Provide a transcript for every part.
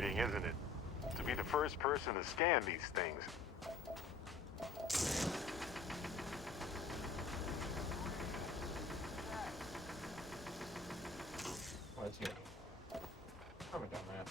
exhilarating, isn't it? To be the first person to scan these things. Oh, it's here. Calm it down, man.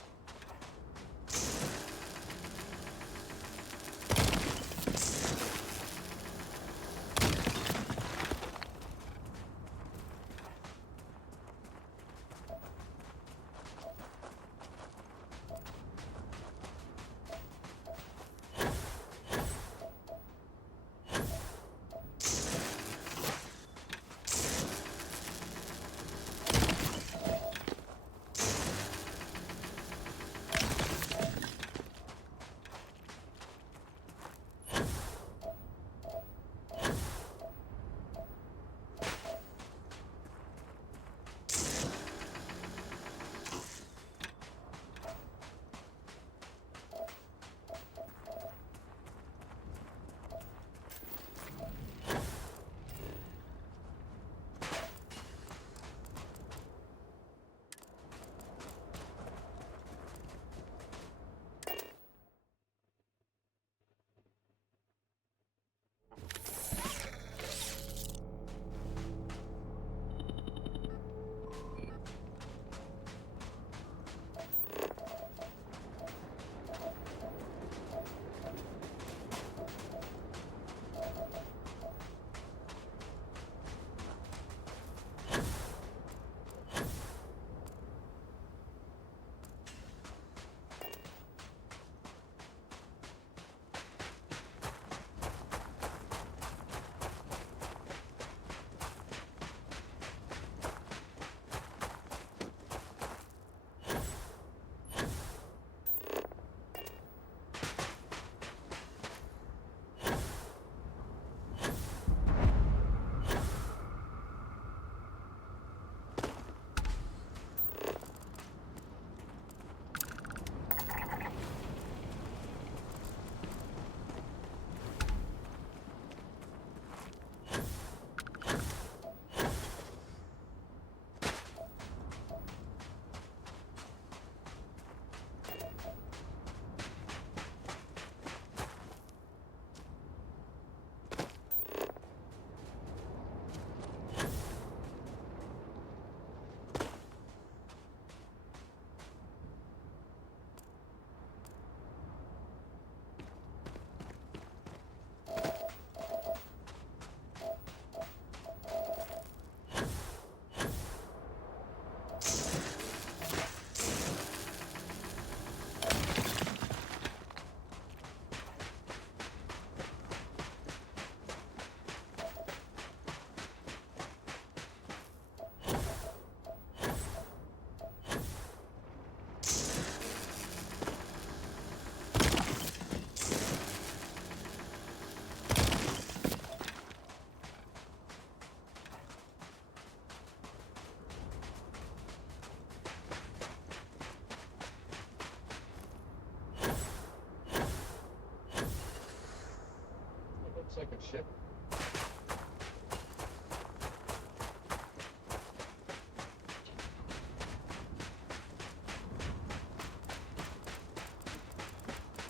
Looks like a ship.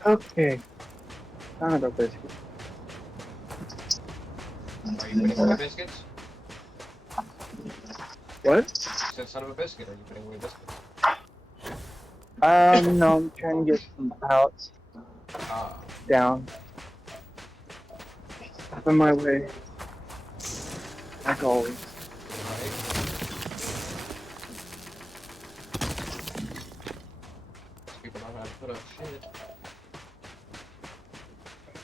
Okay. Son of a biscuit. Are you putting away biscuits? What? You said son of a biscuit. Are you putting away biscuits? No, I'm trying to get some pallets Ah. down. On my way. Like always. Right. People know how to put up shit.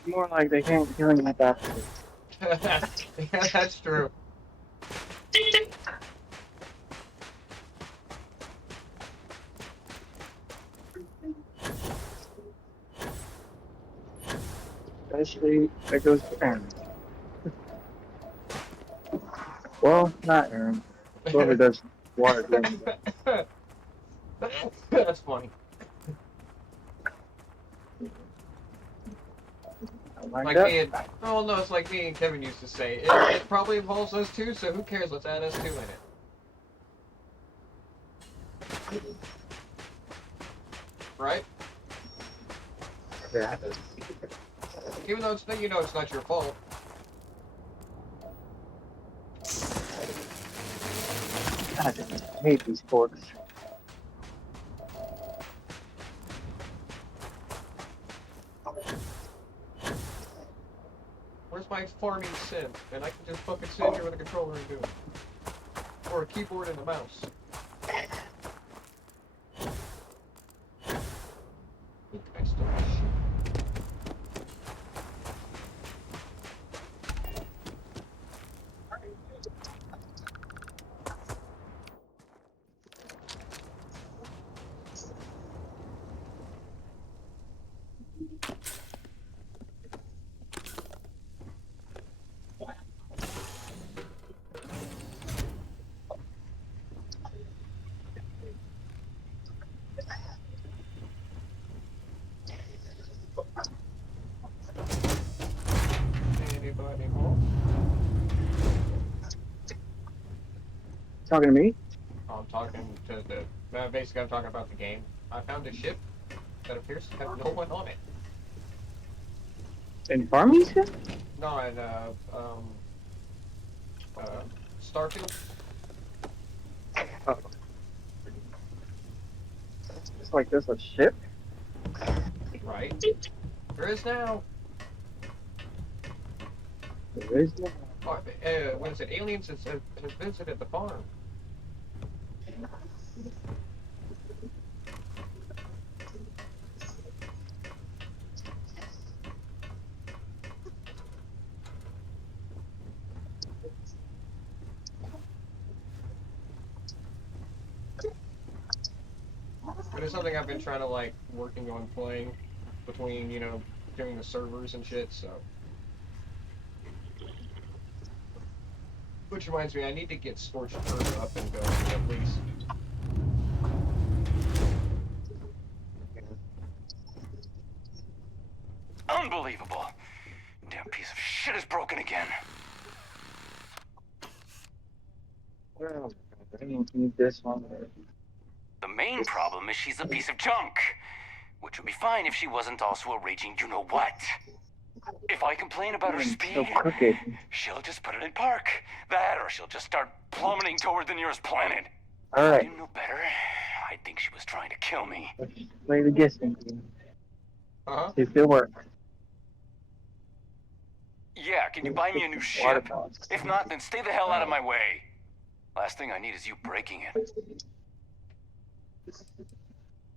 More like they can't kill me faster. Yeah, that's true. Especially if it goes to Aaron. Well, not Aaron. Whoever does water damage. That's funny. Like me and oh no, it's like me and Kevin used to say. It probably involves us too, so who cares? Let's add us two in it. right? Yeah. Even though it's you know it's not your fault. God, I hate these forks. Where's my farming sim? And I can just fucking sit here with a controller and do it. Or a keyboard and a mouse. I still anybody home? Talking to me? I'm talking to the. Basically, I'm talking about the game. I found a ship that appears to have no one on it. In farming shit? No, and Starfield. Oh. It's like there's a ship? Right. There is now. There is no. What is it? Aliens has visited the farm. But it's something I've been trying to like working on playing between doing the servers and shit. So, which reminds me, I need to get Scorched Earth up and going at least. Unbelievable. Damn piece of shit is broken again. Oh, I don't need this one. The main problem is she's a piece of junk. Which would be fine if she wasn't also a raging you-know-what. If I complain about her So speed, crooked. she'll just put it in park. That, or she'll just start plummeting toward the nearest planet. If I Alright, didn't know better, I'd think she was trying to kill me. let's play the guessing game. Uh-huh. See if it works. Yeah, can you buy me a new Water ship? box. If not, then stay the hell out of my way. Last thing I need is you breaking it.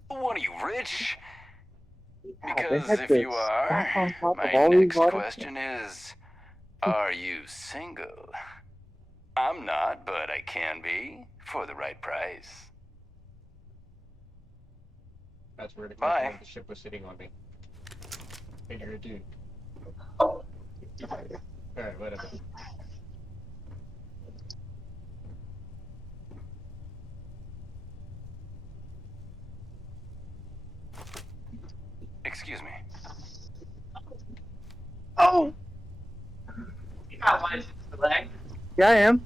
What are you, rich? Because had if this you are, stack on top of my all these next water question is, are you single? I'm not, but I can be, for the right price. That's where the Bye. the ship was sitting on me. And you're a dude. Alright, whatever. Excuse me. Oh! You got license for leg? Yeah, I am.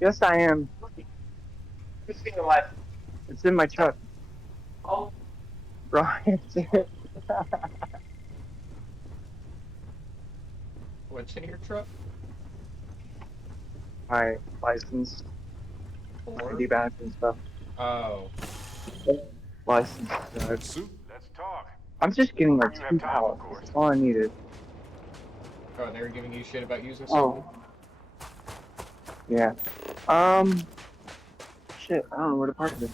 Yes, I am. Who's getting a license? It's in my truck. Oh, Right. What's in your truck? My license, Or ID badge and stuff. oh, License. Let's talk. I'm just getting like You have 2 time, of pallets. course. That's all I needed. they were giving you shit about using something. Oh. Yeah. Shit, I don't know where to park this.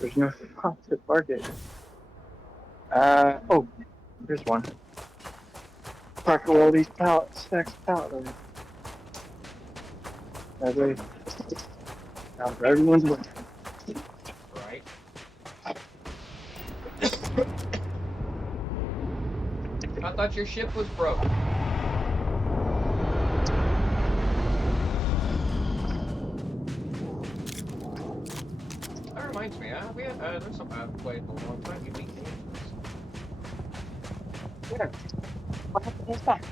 There's no spot to park it. Oh, there's one. Park all these pallets, stacks of pallets. That way, now for everyone's way. Right. I thought your ship was broke. That reminds me, there's something I've played for a long time. Unique games. Yeah. What happened to this back?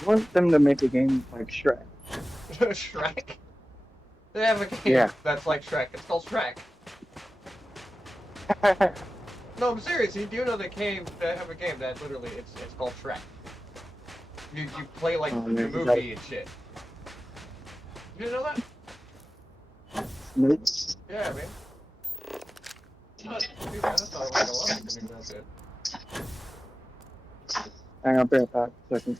I want them to make a game like Shrek. Shrek? They have a game Yeah. that's like Shrek. It's called Shrek. No, I'm serious. You do know they have a game that literally it's called Shrek. You play like Oh, the man, movie and shit. You didn't know that? Snakes. Yeah, man. Dude, I thought like a lot of people knew that shit. Hang on, bear back a second.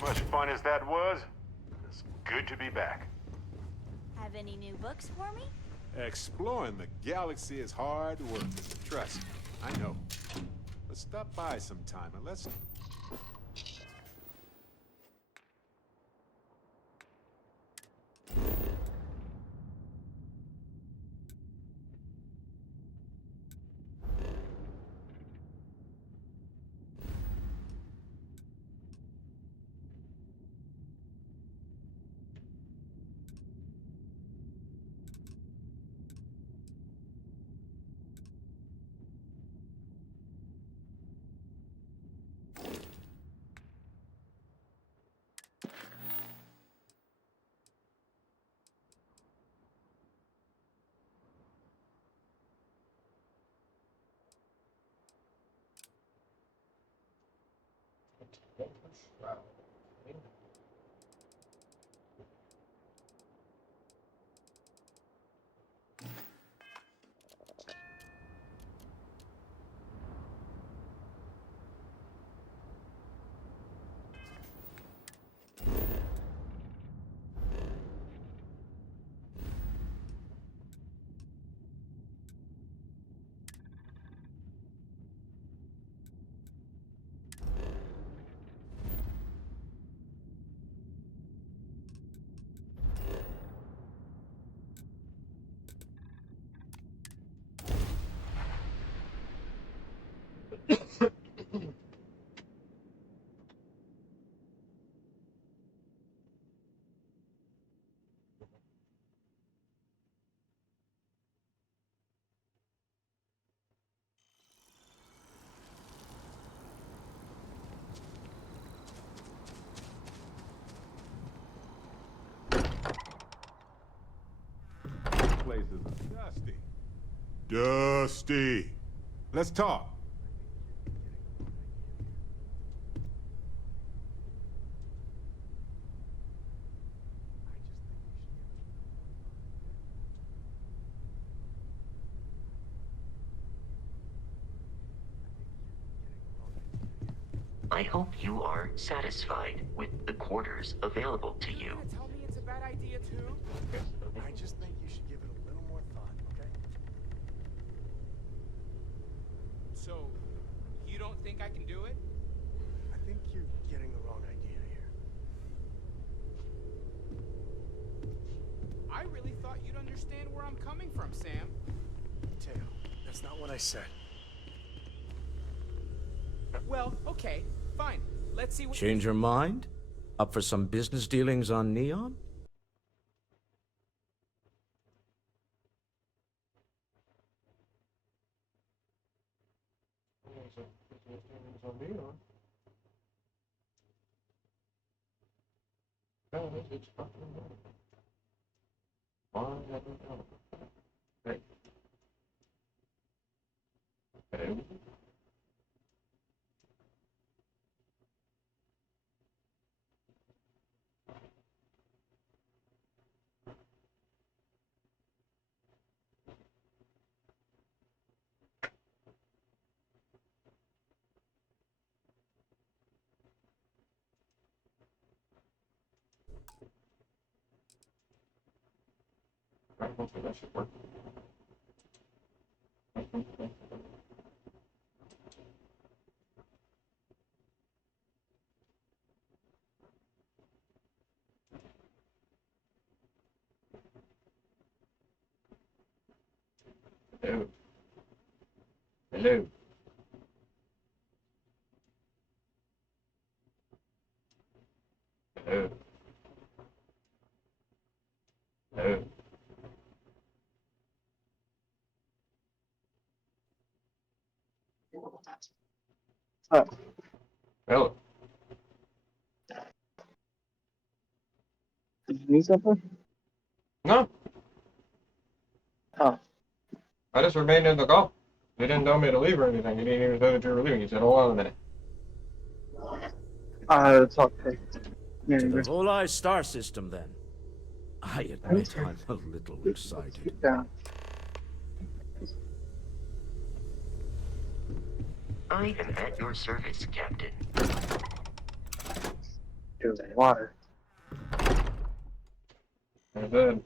Much fun as that was, it's good to be back. Have any new books for me? Exploring the galaxy is hard work. Trust me, I know. Let's stop by sometime and let's... Place is dusty. Dusty. Let's talk. I hope you are satisfied with the quarters available to you. Tell me it's a bad idea too? I just think you should give it a little more thought, okay? So, you don't think I can do it? I think you're getting the wrong idea here. I really thought you'd understand where I'm coming from, Sam. Teo, that's not what I said. Well, okay, fine. Let's see what... Change your mind? Up for some business dealings on Neon? Why? I don't know. Right. Okay. Right, hopefully that should work. Hello. Hello. Hello. Hello. Oh, Hello. did you need something? No, Oh, I just remained in the call. You didn't tell me to leave or anything. You didn't even say that you were leaving. You said, hold on a minute. talk to To the manager. Volai star system, then. I admit I'm a little excited. Sit down. I am at your service, Captain. To the water. I said,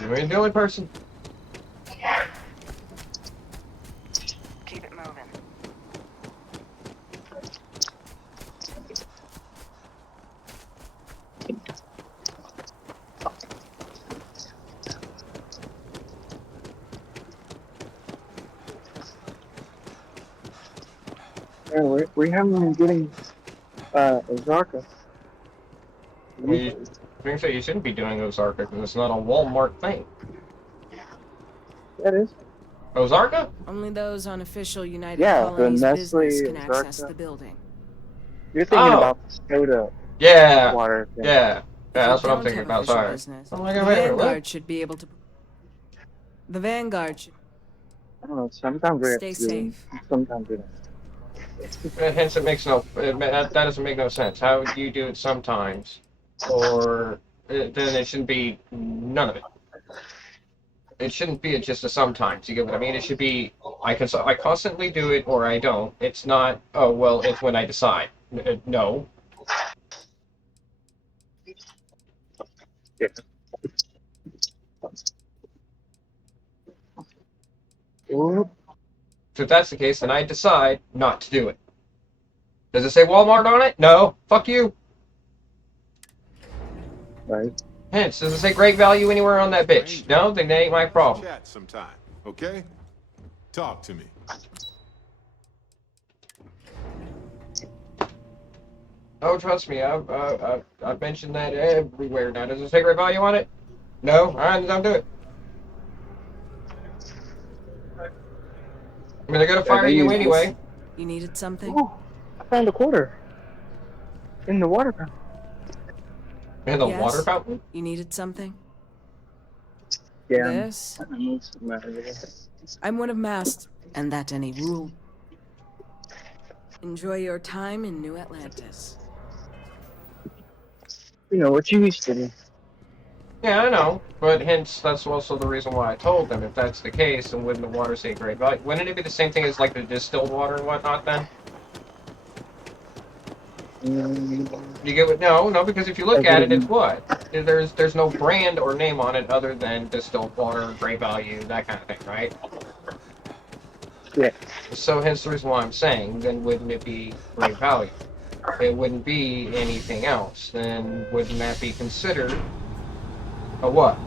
you ain't the only person. Keep it moving. Yeah, we haven't been getting Ozarka. Well, you think so? You shouldn't be doing Ozarka because it's not a Walmart thing. That is. Ozarka? Only those on official United Yeah, the Colonies Nestle business can access Ozarka. the building. You're thinking Oh, about the soda yeah, water thing. yeah. If Yeah, you that's what I'm don't thinking have about. official Sorry. business, I'm the like, wait a minute, Vanguard what? should be able to. The Vanguard should I don't know. Sometimes we have stay to do them. safe. Sometimes we don't. Hence, it makes no. That doesn't make no sense. How would you do it sometimes, or then it shouldn't be none of it. It shouldn't be just a sometimes. You get what I mean? It should be I constantly do it or I don't. It's not. Oh well, it's when I decide. No. Yeah. Whoop. So if that's the case, then I decide not to do it. Does it say Walmart on it? No. Fuck you. Right. Hence, does it say great value anywhere on that bitch? No, then that ain't my problem. Chat sometime, okay? Talk to me. Oh, trust me, I've mentioned that everywhere. Now, does it say great value on it? No. All right, then don't do it. I mean, they're gonna fire They you use this. anyway. You needed something? Oh, I found a quarter in the water fountain. In the Yes? water fountain? You needed something? Yeah. This? I'm one of Mast, and that any rule. Enjoy your time in New Atlantis. You know what you used to do. Yeah, I know. But hence, that's also the reason why I told them. If that's the case, then wouldn't the water say great value? Wouldn't it be the same thing as like the distilled water and whatnot then? You get what? No, because if you look at it, it's what? There's no brand or name on it other than distilled water, great value, that kind of thing, right? Yeah. So hence the reason why I'm saying, then wouldn't it be great value? It wouldn't be anything else. Then wouldn't that be considered a what?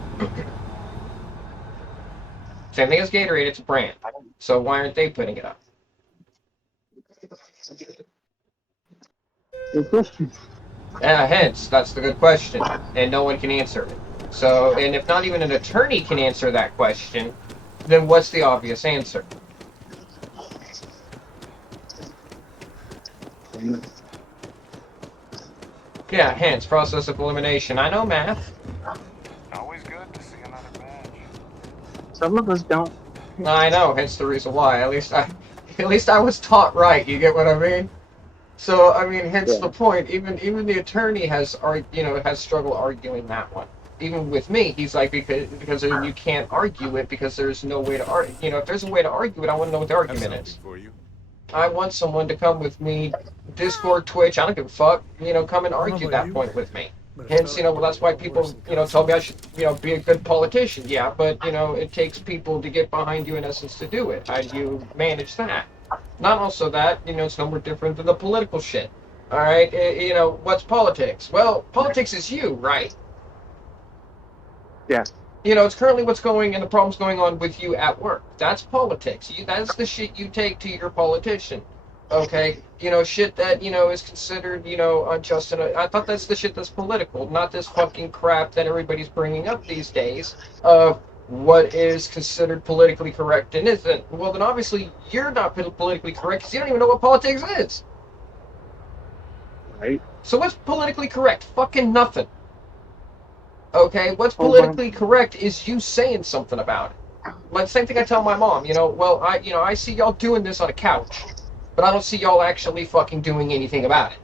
Same thing as Gatorade, it's a brand. So why aren't they putting it up? Good question. Hence, that's the good question, and no one can answer it. So, and if not even an attorney can answer that question, then what's the obvious answer? Yeah, hence, process of elimination. I know math. Some of us don't. I know, hence the reason why. At least I was taught right. You get what I mean? So I mean, hence the point. Even the attorney has has struggled arguing that one. Even with me, he's like because you can't argue it because there's no way to argue. If there's a way to argue it, I want to know what the argument is. For you. I want someone to come with me, Discord, Twitch. I don't give a fuck. Come and argue that point with me. Hence, well, that's why people, told me I should, be a good politician. Yeah, but, it takes people to get behind you in essence to do it. How do you manage that? Not also that, it's no more different than the political shit. All right? What's politics? Well, politics is you, right? Yeah. It's currently what's going and the problems going on with you at work. That's politics. That's the shit you take to your politician. Okay? Shit that, is considered, unjust. And I thought that's the shit that's political, not this fucking crap that everybody's bringing up these days of what is considered politically correct and isn't. Well, then obviously you're not politically correct because you don't even know what politics is. Right. So what's politically correct? Fucking nothing. Okay, what's politically correct is you saying something about it. Like same thing I tell my mom. Well, I see y'all doing this on a couch, but I don't see y'all actually fucking doing anything about it.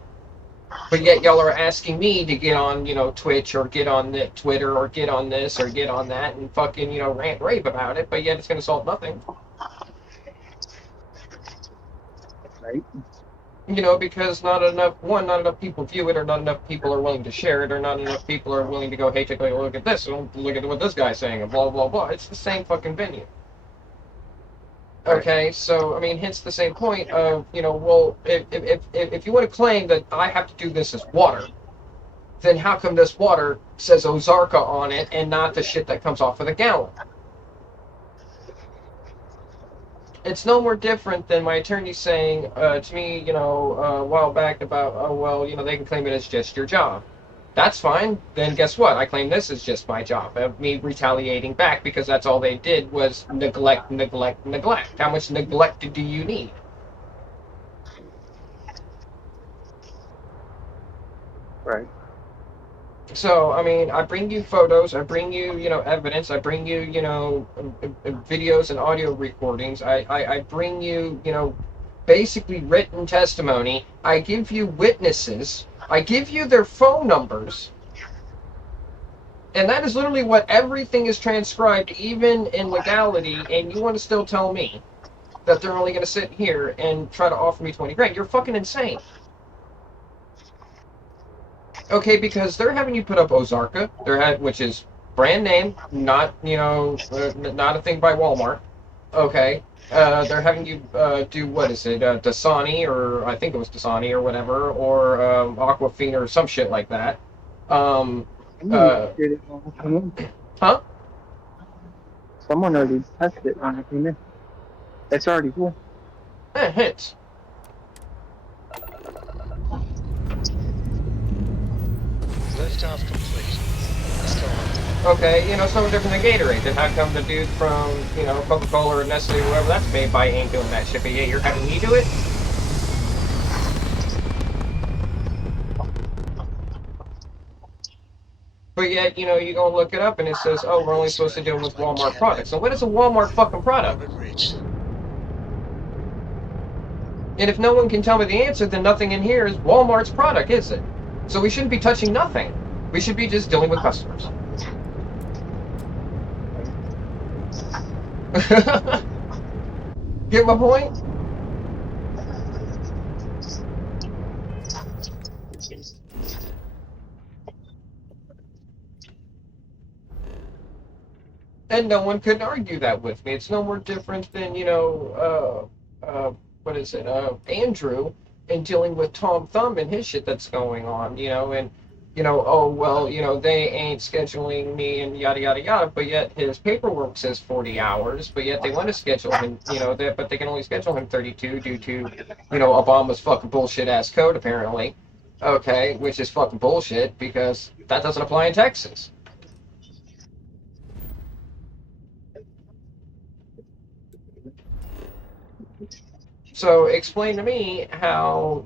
But yet y'all are asking me to get on, Twitch or get on the Twitter or get on this or get on that and fucking, rant rave about it. But yet it's gonna solve nothing. Right. Because not enough people view it, or not enough people are willing to share it, or not enough people are willing to go, hey, take a look at this, and look at what this guy's saying, and blah, blah, blah. It's the same fucking venue. Okay, so, I mean, hence the same point of, well, if you want to claim that I have to do this as water, then how come this water says Ozarka on it and not the shit that comes off of the gallon? It's no more different than my attorney saying to me, a while back about, oh, well, they can claim it as just your job. That's fine. Then guess what? I claim this is just my job. Of me retaliating back because that's all they did was neglect, neglect, neglect. How much neglect do you need? Right. So, I mean, I bring you photos, I bring you, evidence, I bring you, videos and audio recordings, I bring you, basically written testimony, I give you witnesses, I give you their phone numbers, and that is literally what everything is transcribed, even in legality, and you want to still tell me that they're only going to sit here and try to offer me 20 grand. You're fucking insane. Okay, because they're having you put up Ozarka, which is brand name, not not a thing by Walmart. Okay, they're having you do what is it, Dasani, or I think it was Dasani or whatever, or Aquafina or some shit like that. Huh? Someone already tested it on it, didn't they? It's already cool. Hits. Liftoff complete. Let's go on. Okay, it's no different than Gatorade. Then how come the dude from, Coca-Cola or Nestle or whoever that's made by ain't doing that shit, but yeah, you're having me do it? But yet, you go and look it up and it says, oh, we're only supposed to deal with Walmart products. So what is a Walmart fucking product? And if no one can tell me the answer, then nothing in here is Walmart's product, is it? So we shouldn't be touching nothing. We should be just dealing with customers. Get my point? And no one could argue that with me. It's no more different than, what is it, Andrew, and dealing with Tom Thumb and his shit that's going on, and, oh, well, they ain't scheduling me and yada, yada, yada, but yet his paperwork says 40 hours, but yet they want to schedule him, but they can only schedule him 32 due to, Obama's fucking bullshit-ass code, apparently, okay, which is fucking bullshit, because that doesn't apply in Texas. So explain to me how,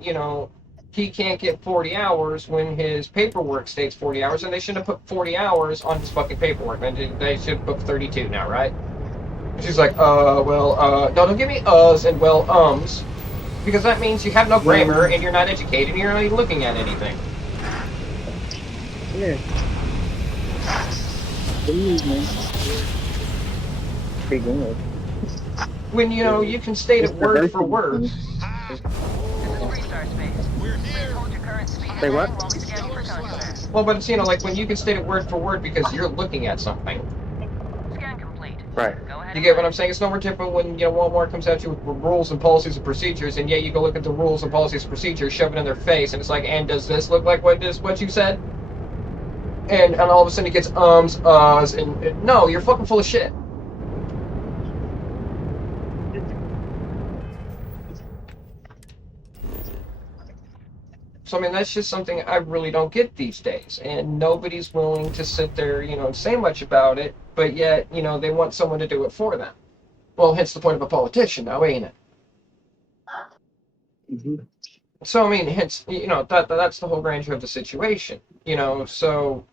he can't get 40 hours when his paperwork states 40 hours, and they shouldn't have put 40 hours on his fucking paperwork. And they should book 32 now, right? She's like, well, no, don't give me uhs and well, ums. Because that means you have no grammar and you're not educated and you're not even looking at anything. Yeah. Please, man. Big English. When, you know, you can state it word for word. Say what? Well, but it's, you know, like when you can state it word for word because you're looking at something. Right. You get what I'm saying? It's no more different when, you know, Walmart comes at you with rules and policies and procedures, and yet you go look at the rules and policies and procedures, shove it in their face, and it's like, and does this look like what you said? And all of a sudden it gets ums, uhs, and no, you're fucking full of shit. So, I mean, that's just something I really don't get these days. And nobody's willing to sit there, you know, and say much about it, but yet, you know, they want someone to do it for them. Well, hence the point of a politician now, ain't it? Mm-hmm. So, I mean, hence, you know, that's the whole grandeur of the situation. You know, so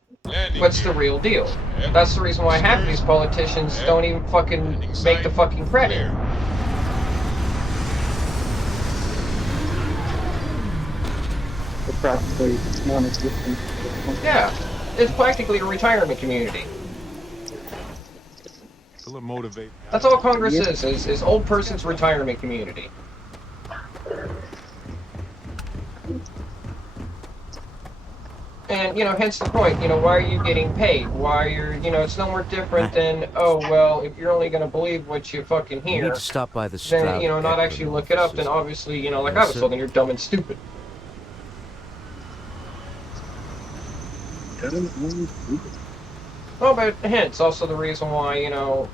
what's the real deal? That's the reason why half of these politicians don't even fucking make the fucking credit. It's practically non-existent. Yeah, it's practically a retirement community. Motivate. That's all Congress is old person's retirement community. And, you know, hence the point, you know, why are you getting paid? Why you're, you know, it's no more different than, oh, well, if you're only going to believe what you fucking You hear, need to stop by the then, Stroud you know, not actually Ekman look it up, then offices. obviously, you know, like Yes, I was told, then you're dumb and stupid. Well, but hence also the reason why, you know,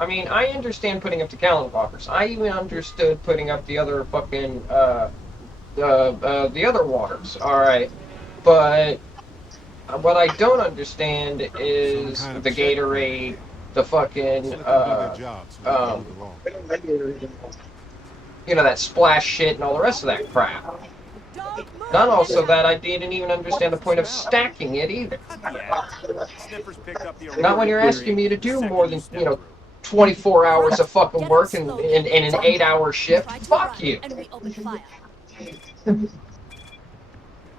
I mean, I understand putting up the calendar walkers. I even understood putting up the other fucking, the other waters, alright. But what I don't understand is the Gatorade, the fucking, you know, that splash shit and all the rest of that crap. Not also that I didn't even understand the point of stacking it either. Not when you're asking me to do more than, you know, 24 hours of fucking work in an 8-hour shift. Fuck you.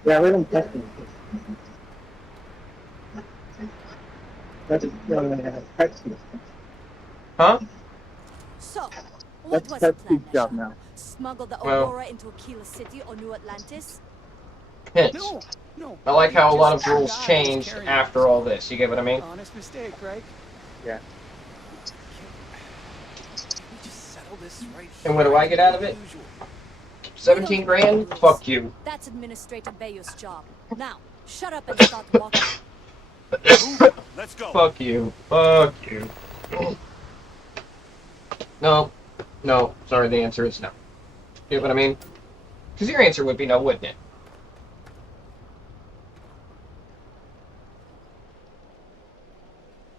Yeah, we don't test them. That's Pepsi. Huh? So, That's what was the plan, Pepsi's job now. Smuggle the Well, Aurora into Aquila City or New Atlantis? hence. I like how a lot of rules changed after all this. You get what I mean? Honest mistake, right? Yeah. We just settle this right And what do I get out of it? 17 grand? Fuck you. That's Administrator Bayou's job. Now, shut up and start walking. Let's go. Fuck you. Fuck you. No. No. Sorry, the answer is no. You know what I mean? Because your answer would be no, wouldn't it?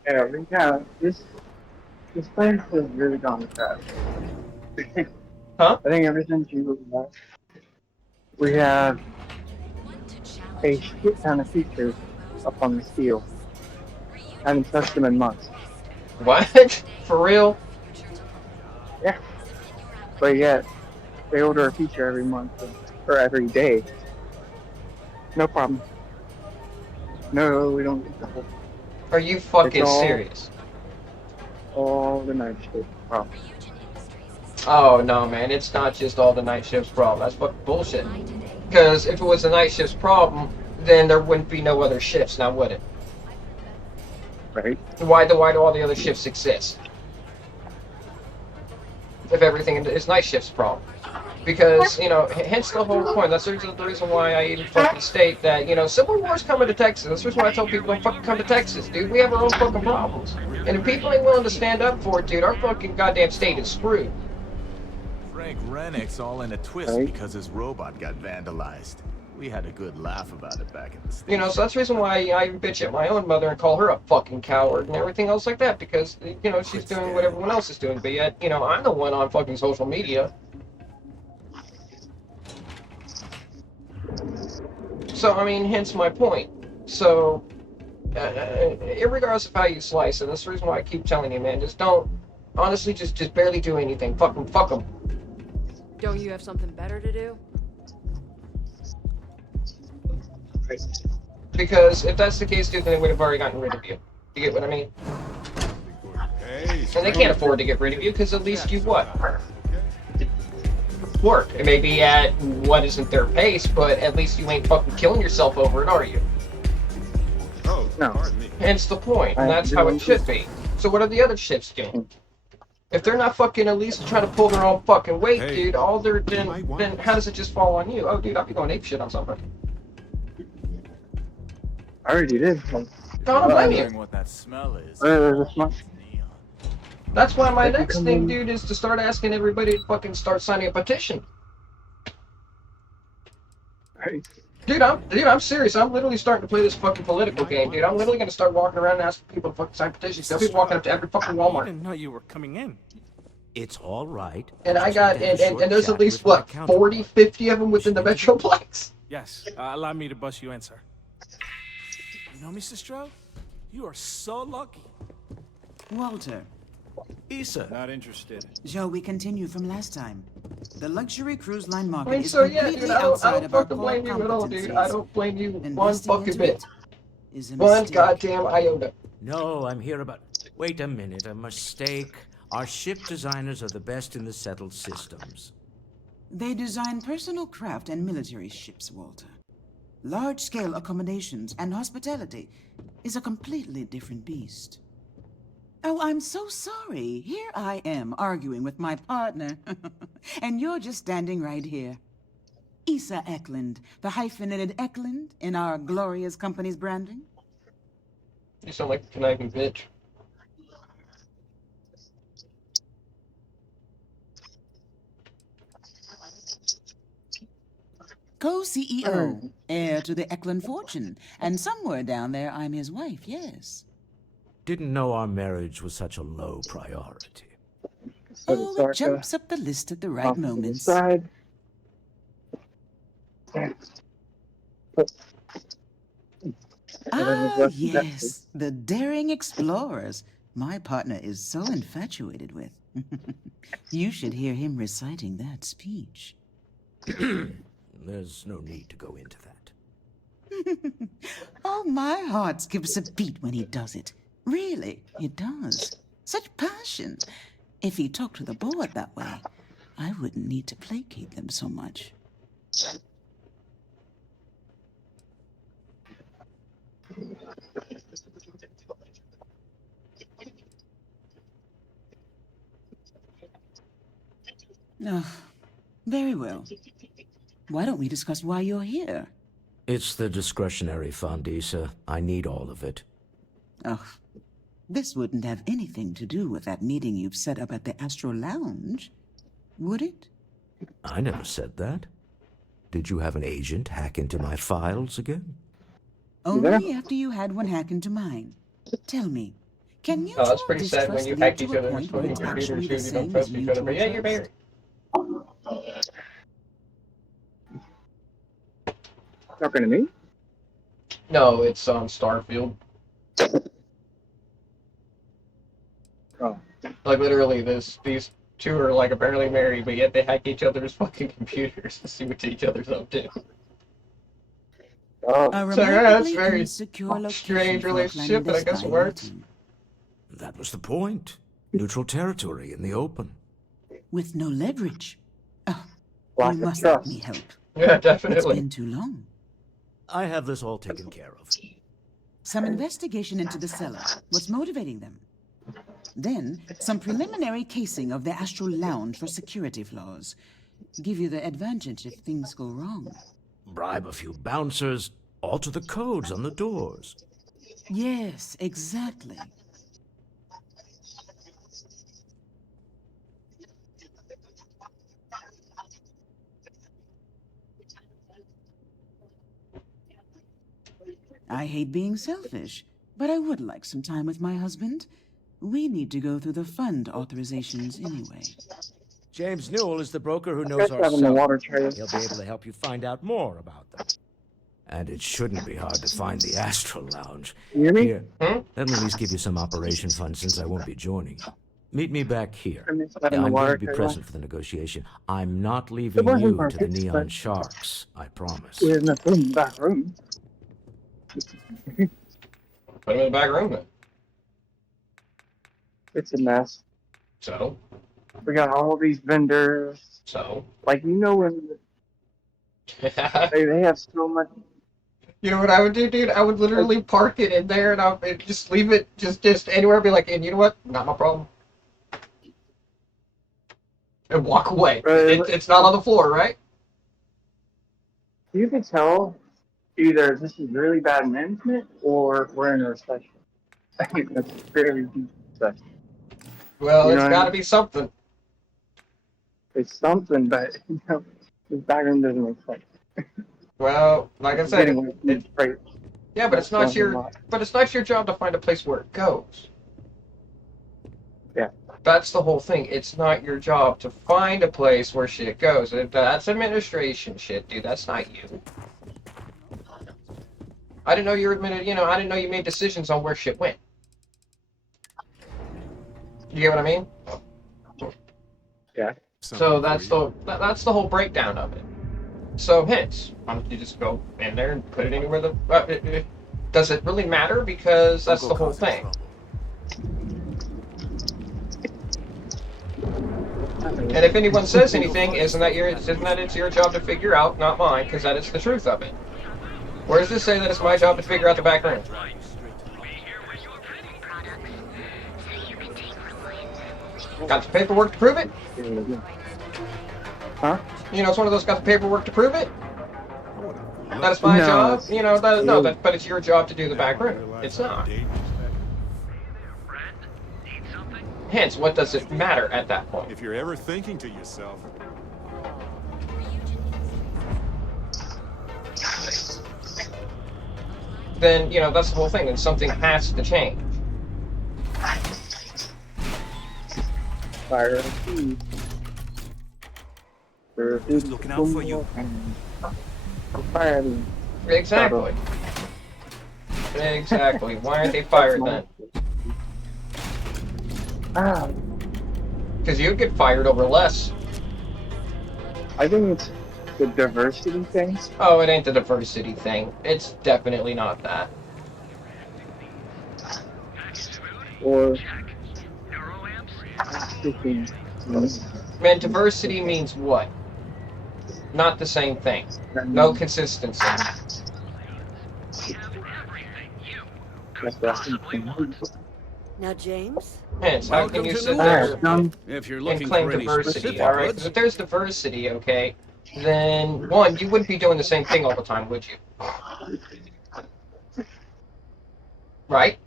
Yeah, we got this place has really gone to crap. Huh? I think ever since you left, we have a shit ton of features up on the steel. I haven't touched them in months. What? For real? Yeah. But yet, they order a feature every month or every day. No problem. No, we don't get the whole. Are you fucking It's all- serious? All the night shift. Wow. Oh, no, man. It's not just all the night shift's problem. That's fucking bullshit. Because if it was the night shift's problem, then there wouldn't be no other shifts, now would it? Right. Why do all the other shifts exist? If everything is night shift's problem. Because, you know, hence the whole point. That's the reason why I even fucking state that, you know, Civil War's coming to Texas. That's the reason why I tell people don't fucking come to Texas, dude. We have our own fucking problems. And if people ain't willing to stand up for it, dude, our fucking goddamn state is screwed. Frank Rennick's all in a twist because his robot got vandalized. We had a good laugh about it back in the States. You know, so that's the reason why I bitch at my own mother and call her a fucking coward and everything else like that. Because, you know, she's doing what everyone else is doing. But yet, you know, I'm the one on fucking social media. So, I mean, hence my point. So, regardless of how you slice it, that's the reason why I keep telling you, man, just don't Honestly, just barely do anything. Fuck them. Fuck them. Don't you have something better to do? Because if that's the case, dude, then they would have already gotten rid of you. You get what I mean? Hey, And they can't afford to get rid of you because at least you what? Work. It may be at what isn't their pace, but at least you ain't fucking killing yourself over it, are you? Oh, No. pardon me. Hence the point, and that's how it should be. So what are the other shifts doing? If they're not fucking at least trying to pull their own fucking weight, Hey, dude, all they're then how does it just fall on you? Oh, dude, I'll be going ape shit on somebody. I already did. Don't blame you. What that smell is. There's a smart. That's why my If you next come thing, in- dude, is to start asking everybody to fucking start signing a petition. Hey, Dude, I'm serious. I'm literally starting to play this fucking political game, dude. I'm literally gonna start walking around and asking people to fucking sign petitions. There'll be walking up to every fucking I Walmart. didn't know you were coming in. It's all right. And I Just got, need to have a and short there's chat at least, with my what, counterpart. 40, 50 of them within the Metroplex? Yes, allow me to bust you in, sir. You know, Mr. Stroh, you are so lucky. Walter. Issa. Not interested. Shall we continue from last time? The luxury cruise line market I mean, is so yeah, completely dude, I outside don't of our fucking core blame you at all, dude. I competencies. don't blame you one Investing fucking into bit. it is a One mistake. goddamn iota. No, I'm here about... Wait a minute, a mistake. Our ship designers are the best in the settled systems. They design personal craft and military ships, Walter. Large-scale accommodations and hospitality is a completely different beast. Oh, I'm so sorry. Here I am arguing with my partner. And you're just standing right here. Issa Eklund, the hyphenated Eklund in our glorious company's branding. You sound like a conniving bitch. Co-CEO, heir to the Eklund fortune. And somewhere down there, I'm his wife, yes. Didn't know our marriage was such a low priority. Oh, it jumps up the list at the right moments. Side. Ah, yes, the daring explorers. My partner is so infatuated with. You should hear him reciting that speech. There's no need to go into that. Oh, my heart skips a beat when he does it. Really, it does. Such passion. If he talked to the board that way, I wouldn't need to placate them so much. Oh, very well. Why don't we discuss why you're here? It's the discretionary fund, Issa. I need all of it. Oh, this wouldn't have anything to do with that meeting you've set up at the Astro Lounge, would it? I never said that. Did you have an agent hack into my files again? Only after you had one hack into mine. Tell me, can you Oh, that's pretty sad when you hack each other's fucking computers, dude. You don't trust each other. But yeah, you're married. Talking to me? No, it's on Starfield. Oh. Like literally, these two are like apparently married, but yet they hack each other's fucking computers to see what each other's up to. Oh. So yeah, that's very strange relationship, but I guess it works. That was the point. Neutral territory in the open. With no leverage. Oh, Lack you of must let trust. me help. Yeah, It's definitely. been too long. I have this all taken care of. Some investigation into the seller. What's motivating them? Then, some preliminary casing of the Astral Lounge for security flaws. Give you the advantage if things go wrong. Bribe a few bouncers, alter the codes on the doors. Yes, exactly. I hate being selfish, but I would like some time with my husband. We need to go through the fund authorizations anyway. James Newell is the broker who knows our Having the seller. water tray. He'll be able to help you find out more about them. And it shouldn't be hard to find the Astral Lounge. You hear me? Here, let me at least give you some operation funds since I won't be joining you. Meet me back here. I mean, in the I'm water going to be table. present for the negotiation. I'm not leaving wasn't you to the markets, neon but- sharks, I promise. We're in the back room. Put him in the back room then. It's a mess. So? We got all these vendors. So? Like, you know when they have so much. You know what I would do, dude? I would literally park it in there and I would just leave it just anywhere. Be like, and you know what? Not my problem. And walk away. It's not on the floor, right? You can tell either this is really bad management or we're in a recession. I think that's very deep recession. Well, You it's know got what I to mean? be something. It's something, but you know, this back room doesn't make sense. Well, like I said, Right. yeah, but it's not your job to find a place where it goes. Yeah. That's the whole thing. It's not your job to find a place where shit goes. That's administration shit, dude. That's not you. I didn't know you admitted. I didn't know you made decisions on where shit went. You get what I mean? Yeah. So that's the whole breakdown of it. So hence, why don't you just go in there and put it anywhere the. Does it really matter? Because that's the whole thing. And if anyone says anything, isn't that it's your job to figure out, not mine, because that is the truth of it. Where does this say that it's my job to figure out the back room? Got the paperwork to prove it? Huh? It's one of those got the paperwork to prove it? That's my job? But it's your job to do the back room. It's not. Hence, what does it matter at that point? If you're ever thinking to yourself, then, that's the whole thing. Then something has to change. Fire. Who's looking out for you? Fire. Exactly. Exactly. Why aren't they fired then? Because you'd get fired over less. I think it's the diversity thing. Oh, it ain't the diversity thing. It's definitely not that. Or man, diversity means what? Not the same thing. No consistency. Now, James? Hence, how can you sit there and claim diversity, alright? Because if there's diversity, okay, then, one, you wouldn't be doing the same thing all the time, would you? Right?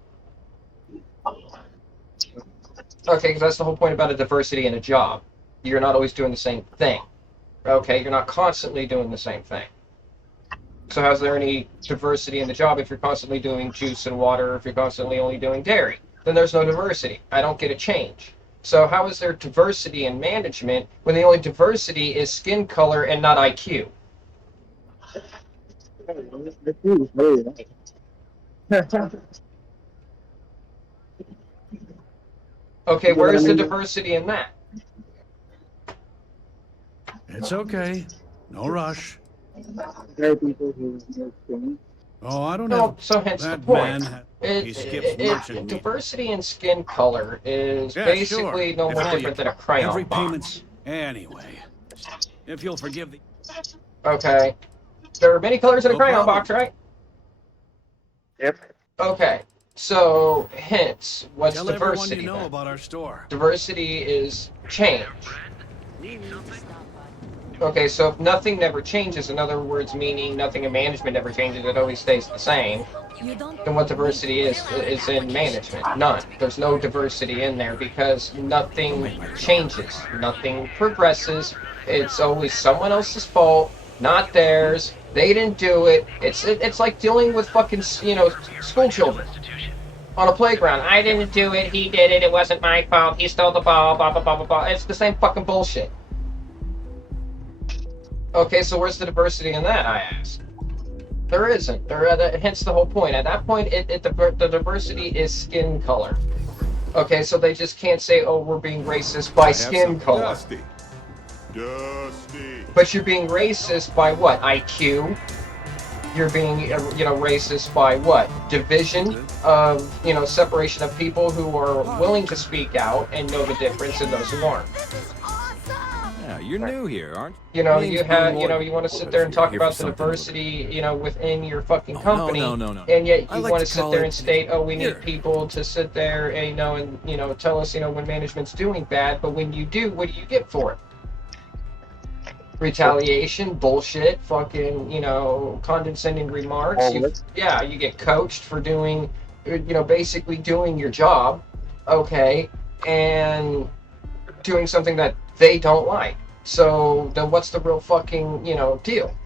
Okay, because that's the whole point about a diversity in a job. You're not always doing the same thing. Okay, you're not constantly doing the same thing. So how's there any diversity in the job if you're constantly doing juice and water, or if you're constantly only doing dairy? Then there's no diversity. I don't get a change. So how is there diversity in management when the only diversity is skin color and not IQ? Okay, where's the diversity in that? It's okay. No rush. There are people who Oh, I don't No, know. so hence the That point. man, he skips merchant meat. Diversity in skin color is Yeah, basically sure. no more If different than a crayon every box. payment's anyway. If you'll forgive the Okay. There are many colors in a No crayon problem. box, right? Yep. Okay. So, hence, what's Tell everyone diversity you know then? about our store. Diversity is change. Okay, so if nothing never changes, in other words, meaning nothing in management ever changes, it always stays the same, then what diversity is in management? None. There's no diversity in there because nothing changes. Nothing progresses. It's always someone else's fault, not theirs. They didn't do it. It's like dealing with fucking, school children on a playground. I didn't do it. He did it. It wasn't my fault. He stole the ball. Blah, blah, blah, blah, blah. It's the same fucking bullshit. Okay, so where's the diversity in that, I ask? There isn't. Hence the whole point. At that point, the diversity is skin color. Okay, so they just can't say, oh, we're being racist by skin color. Dusty. Dusty. But you're being racist by what? IQ? You're being, racist by what? Division of, separation of people who are willing to speak out and know the difference and those who aren't. Yeah, you're new here, aren't you? You want to sit there and talk about the diversity, within your fucking company. No. And yet you like want to to sit call there it- and state, oh, we Here. need people to sit there and, tell us, when management's doing bad. But when you do, what do you get for it? Retaliation, bullshit, fucking, condescending remarks. You get coached for doing, basically doing your job, okay, and doing something that they don't like. So then what's the real fucking, deal?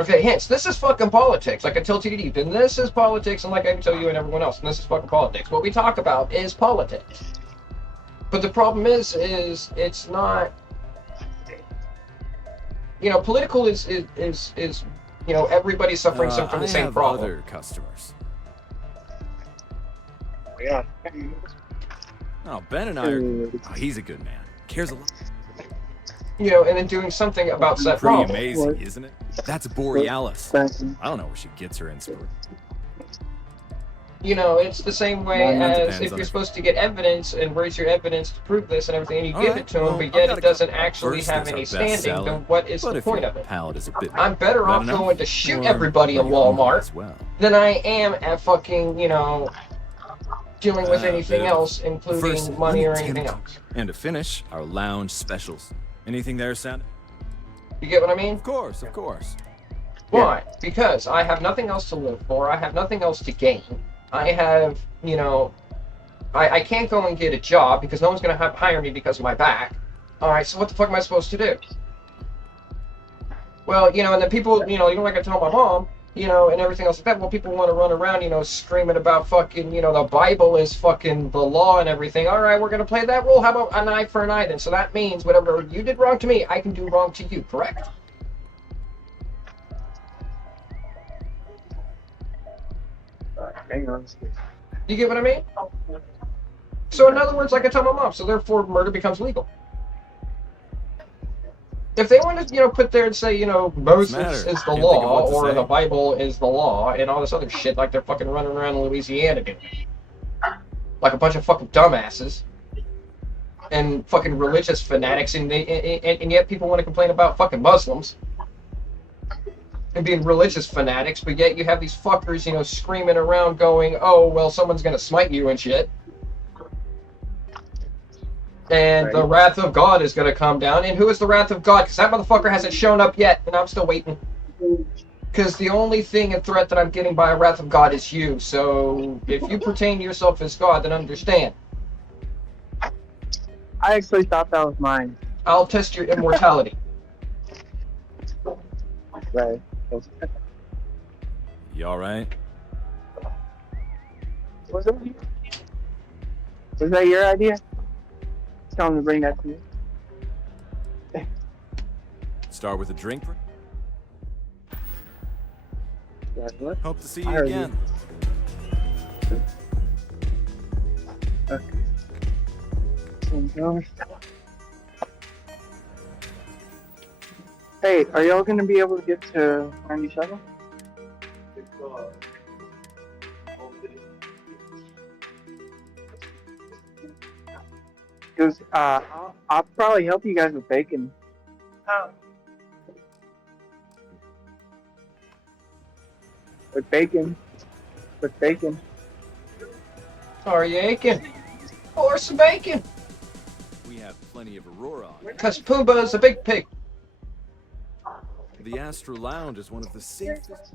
Okay, hence, this is fucking politics. Like I tell TDD, then this is politics, and like I can tell you and everyone else, and this is fucking politics. What we talk about is politics. But the problem is it's not, political is everybody's suffering from the same problem. Other customers. Yeah. Oh, Ben and I are... Oh, he's a good man. Cares a lot. And then doing something about that Pretty problem. amazing, isn't it? That's Borealis. I don't know where she gets her inspiration. It's the same way as if you're supposed to get evidence and where's your evidence to prove this and everything, and you give it to them, but yet it doesn't actually have any standing, then what is the point of it? I'm better off going to shoot everybody in Walmart than I am at fucking, dealing with anything else, including money or anything else. And to finish, our lounge specials. Anything there, Sam? You get what I mean? Of course. Why? Because I have nothing else to live for, I have nothing else to gain. I have, I can't go and get a job because no one's going to hire me because of my back. Alright, so what the fuck am I supposed to do? Well, and then people, like I tell my mom, and everything else like that, well, people want to run around, screaming about fucking, the Bible is fucking the law and everything. Alright, we're going to play that rule. How about an eye for an eye then? So that means whatever you did wrong to me, I can do wrong to you, correct? Hang on. You get what I mean? So in other words, like I tell my mom, so therefore murder becomes legal. If they want to, put there and say, Moses is the law, or the Bible is the law, and all this other shit, like they're fucking running around in Louisiana doing, like a bunch of fucking dumbasses, and fucking religious fanatics, and yet people want to complain about fucking Muslims and being religious fanatics, but yet you have these fuckers, screaming around going, oh, well, someone's gonna smite you and shit. And the wrath of God is gonna come down. And who is the wrath of God? Because that motherfucker hasn't shown up yet, and I'm still waiting. Because the only thing and threat that I'm getting by a wrath of God is you. So if you pertain to yourself as God, then understand. I actually thought that was mine. I'll test your immortality. Right. You alright? Was that your idea? Tell him to bring that to me. Start with a drink? Hope to see you I heard again. Okay. Hey, are y'all gonna be able to get to 97? Because I'll probably help you guys with bacon. With bacon. Are you aching? Or some bacon? We have plenty of Aurora. Because Pumbaa is a big pig. The Astro Lounge is one of the safest.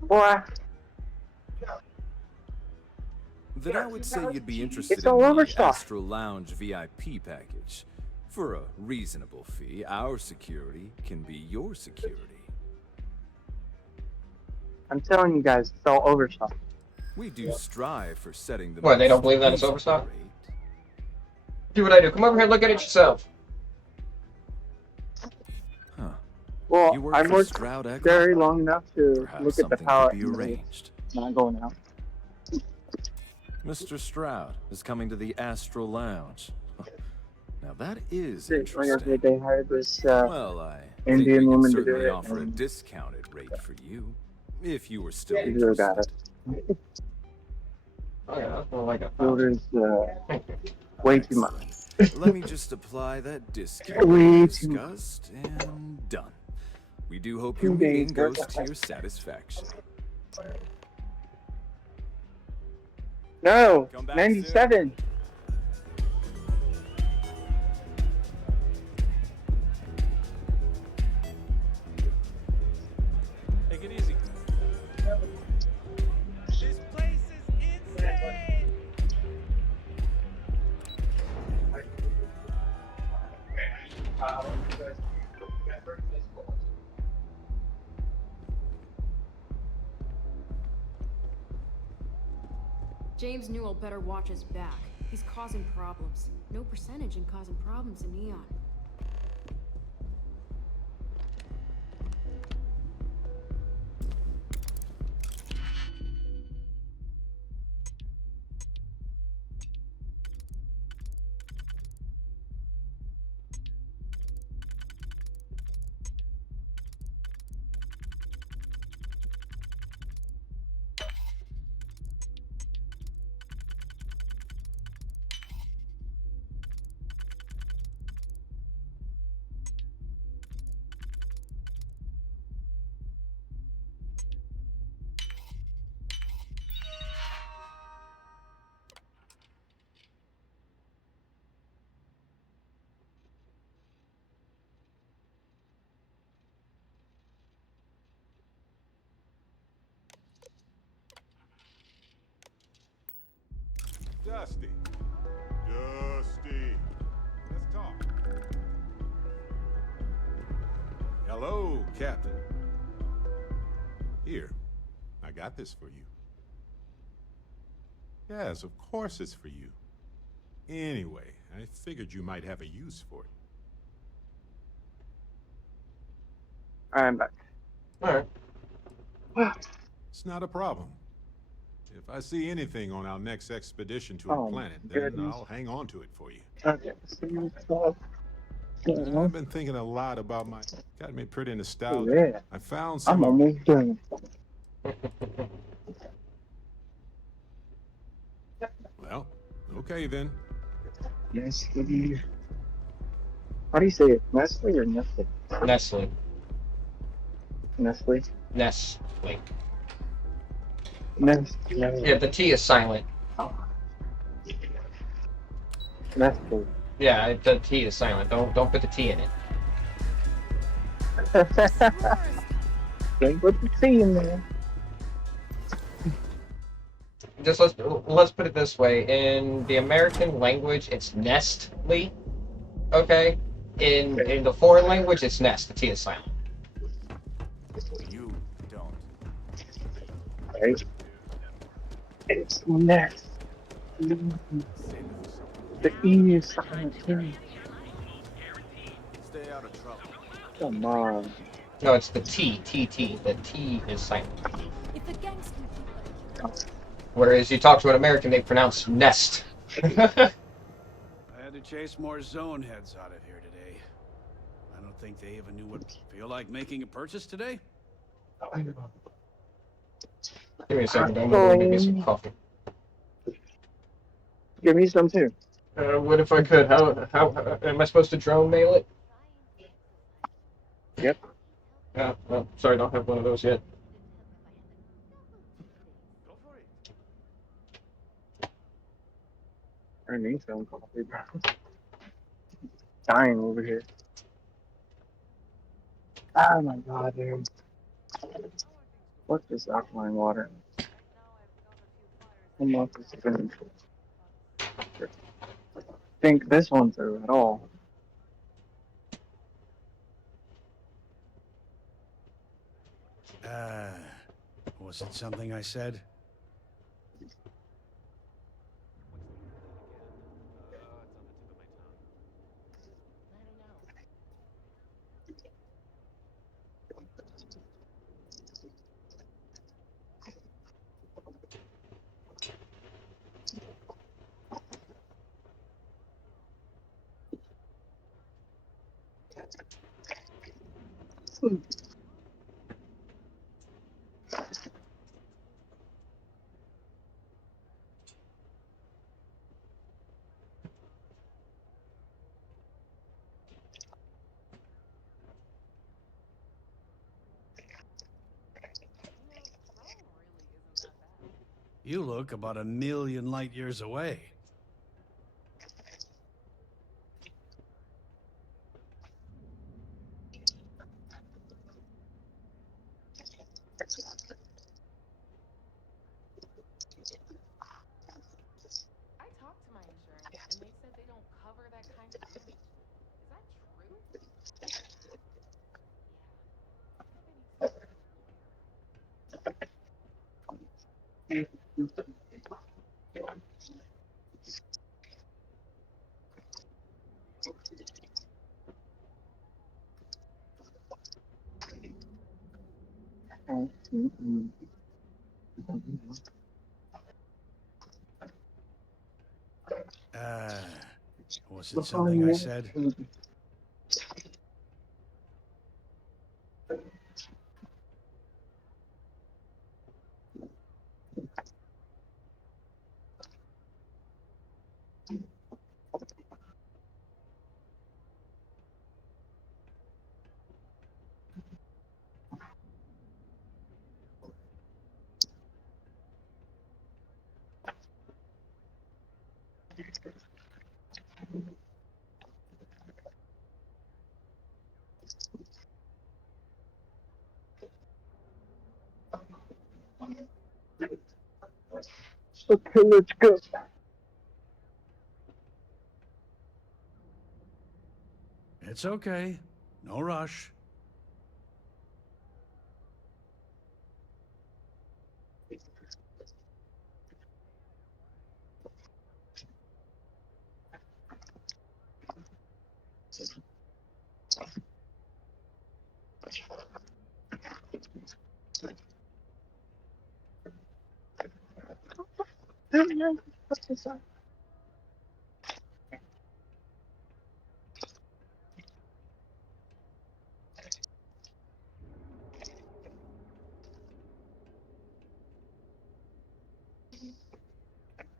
Boy. Then I would say you'd be interested It's in all the overstocked. Astro Lounge VIP package. For a reasonable fee, our security can be your security. I'm telling you guys, it's all overstocked. We do strive for setting the What, they don't most believe that it's reasonable overstocked? rate. Do what I do. Come over here and look at it yourself. Well, You work I've for worked Stroud Echo? very long enough to Perhaps look at the something palette could be and know arranged. it's not going out. Mr. Stroud is coming to the Astral Lounge. Now that is Like I said, interesting. they hired this Well, I think we Indian can woman to do certainly it, offer a and discounted rate for you, if you were still she really got interested. it. Oh yeah, that's more like a Builders, way too much. Let me just apply that discount Way we too much. discussed, and done. We do hope 2 your meeting days goes worth to of your satisfaction. No, Come back 97. Take it easy. This place is insane! James Newell better watch his back. He's causing problems. No percentage in causing problems in Neon. Dusty. Dusty. Let's talk. Hello, Captain. Here, I got this for you. Yes, of course it's for you. Anyway, I figured you might have a use for it. I'm back. Alright. It's not a problem. If I see anything on our next expedition to Oh, a planet, then goodness. I'll hang on to it for you. Okay, so I've been thinking a lot about my... Got me pretty nostalgic. yeah, I found I'm some of... almost done. Well, okay then. Nestle. How do you say it? Nestle or Nestle? Nestle. Nestle. Nestle. Nestle. Yeah, the T is silent. Nestle. Yeah, the T is silent. Don't put the T in it. Don't put the T in there. Just let's put it this way. In the American language, it's Nestle. Okay. In the foreign language, it's Nest. The T is silent. You don't. Right? It's Nest. The E is silent too. Stay out of trouble. Come on. No, it's the T. The T is silent. If the gangs can keep Whereas you talk to an American, they pronounce nest. I had to chase more zone heads out of here today. I don't think they even knew what it feel like making a purchase today. Give me a second. I'm gonna go get me some coffee. Give me some too. What if I could? How am I supposed to drone mail it? Yep. Well, sorry, I don't have one of those yet. I need some coffee, bro. Dying over here. Oh my god, dude. What's this alkaline water? How much is it gonna think this one through at all? Was it something I said? You look about 1,000,000 light years away. I talked to my insurance, and they said they don't cover that kind of damage. Is that true? Was it something I said? Okay, let's go. It's okay. No rush.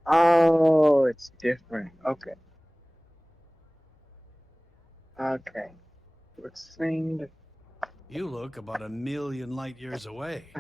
Oh, it's different. Okay. Okay. Let's sing. You look about 1,000,000 light years away.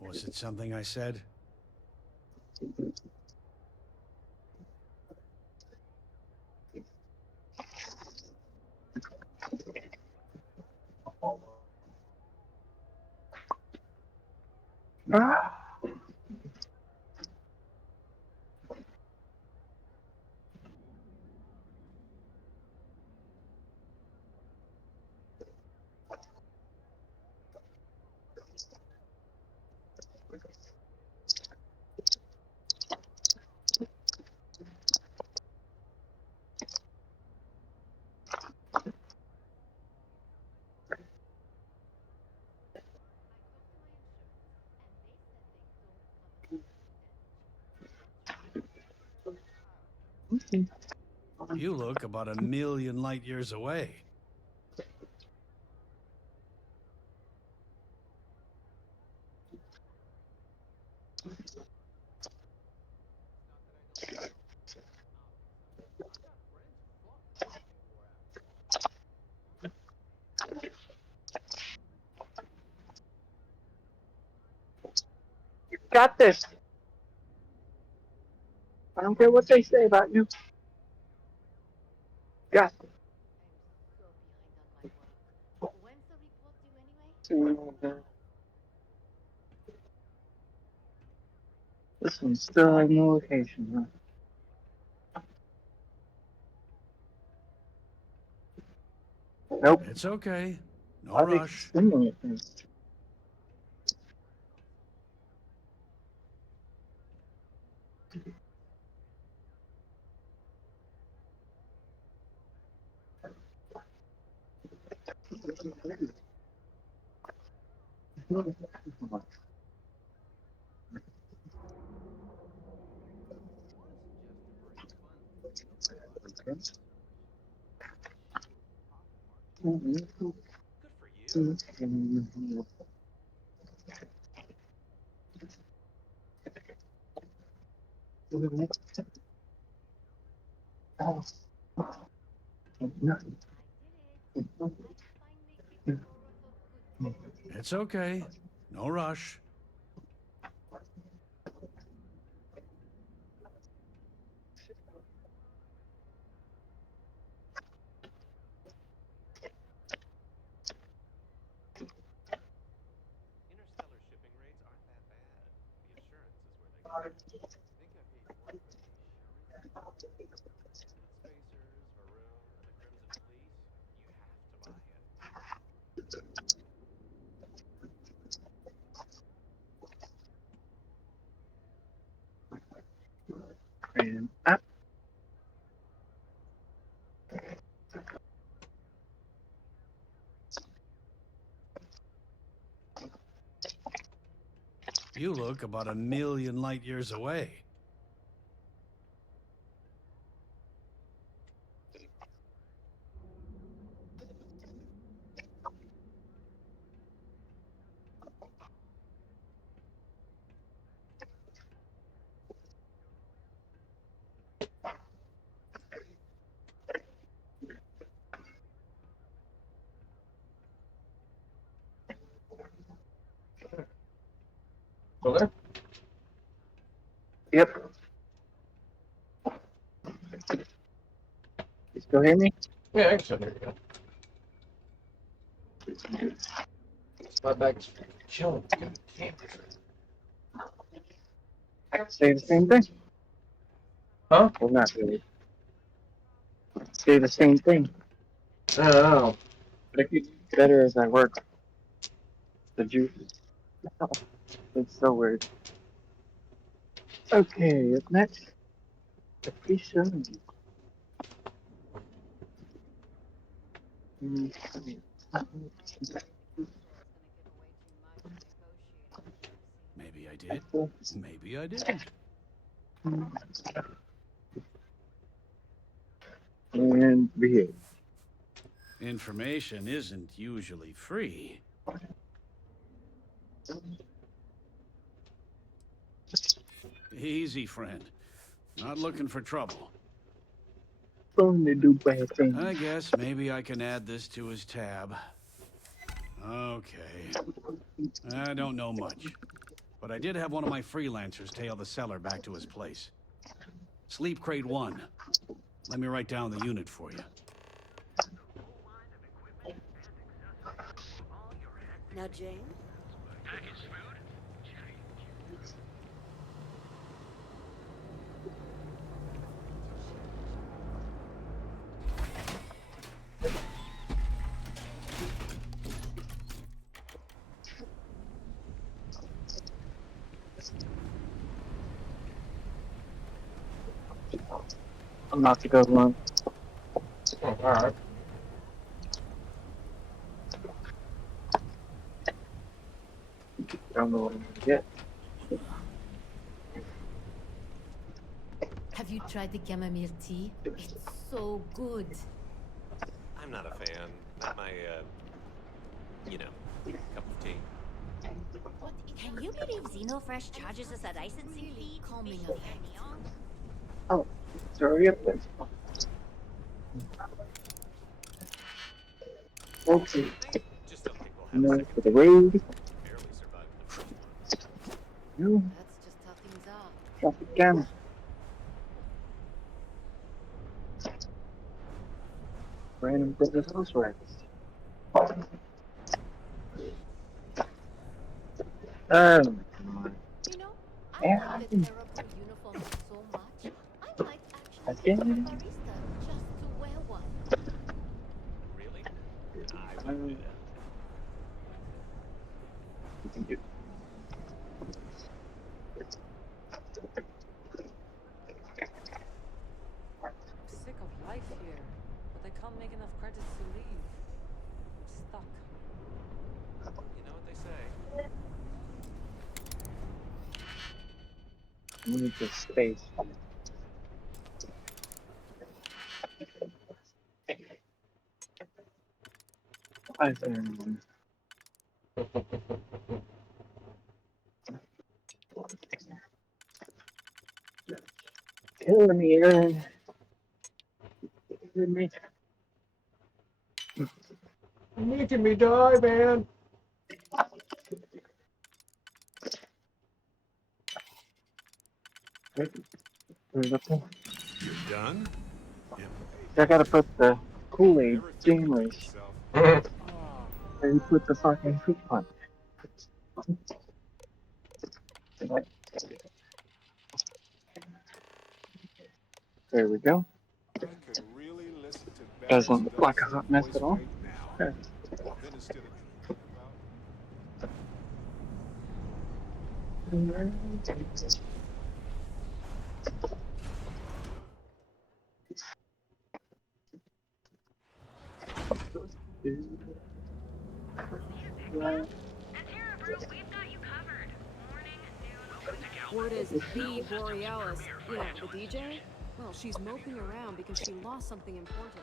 Was it something I said? You look about 1,000,000 light years away. Got this. I don't care what they say about you. Got this. This one still has no location, huh? Nope. It's okay. No Why they rush. stimulate things? It's okay. No rush. Interstellar shipping rates aren't that bad. The assurance is where they come in. Think I paid more for the insurance? With spacers, Varun, and the Crimson Fleet, you have to buy it. And up. You look about 1,000,000 light years away. Still there? Yep. You still hear me? Yeah, I can still hear you. My bag's chilling. Say the same thing? Huh? Well, not really. Say the same thing. I don't know. But if you better as I work, the juice. It's so weird. Okay, up next, the pre-show. Maybe I did. Maybe I didn't. And behave. Information isn't usually free. Easy, friend. Not looking for trouble. Going to do bad things. I guess maybe I can add this to his tab. Okay. I don't know much. But I did have one of my freelancers tail the seller back to his place. Sleep Crate 1. Let me write down the unit for you. Now, Jane? I'm not to go alone. Oh, alright. Don't know what I'm gonna get. Have you tried the chamomile tea? It's so good. I'm not a fan. Not my, you know, cup of tea. Can you believe Xenofresh charges us a licensing fee? Calming effect. Oh, sorry up there. Okay. Just don't think we'll have No, a for the raid. barely survive the first one. No. That's just how things are. Traffic jam. Random business house rats. You know, I Yeah. like the terrible uniform so much. I might I actually did. become a barista just to wear one. Really? I wouldn't do that. I'm sick of life here, but I can't make enough credits to leave. I'm stuck. You know what they say. We need the space. Killing me, Aaron. Killing me. You're making me die, man. You're done? I gotta put the Kool-Aid Jameers. And put the fucking fruit punch. There we go. I could really listen to Doesn't look like a hot mess at all. now. Then instead of Word is the Borealis, you know, the DJ? Well, she's moping around because she lost something important.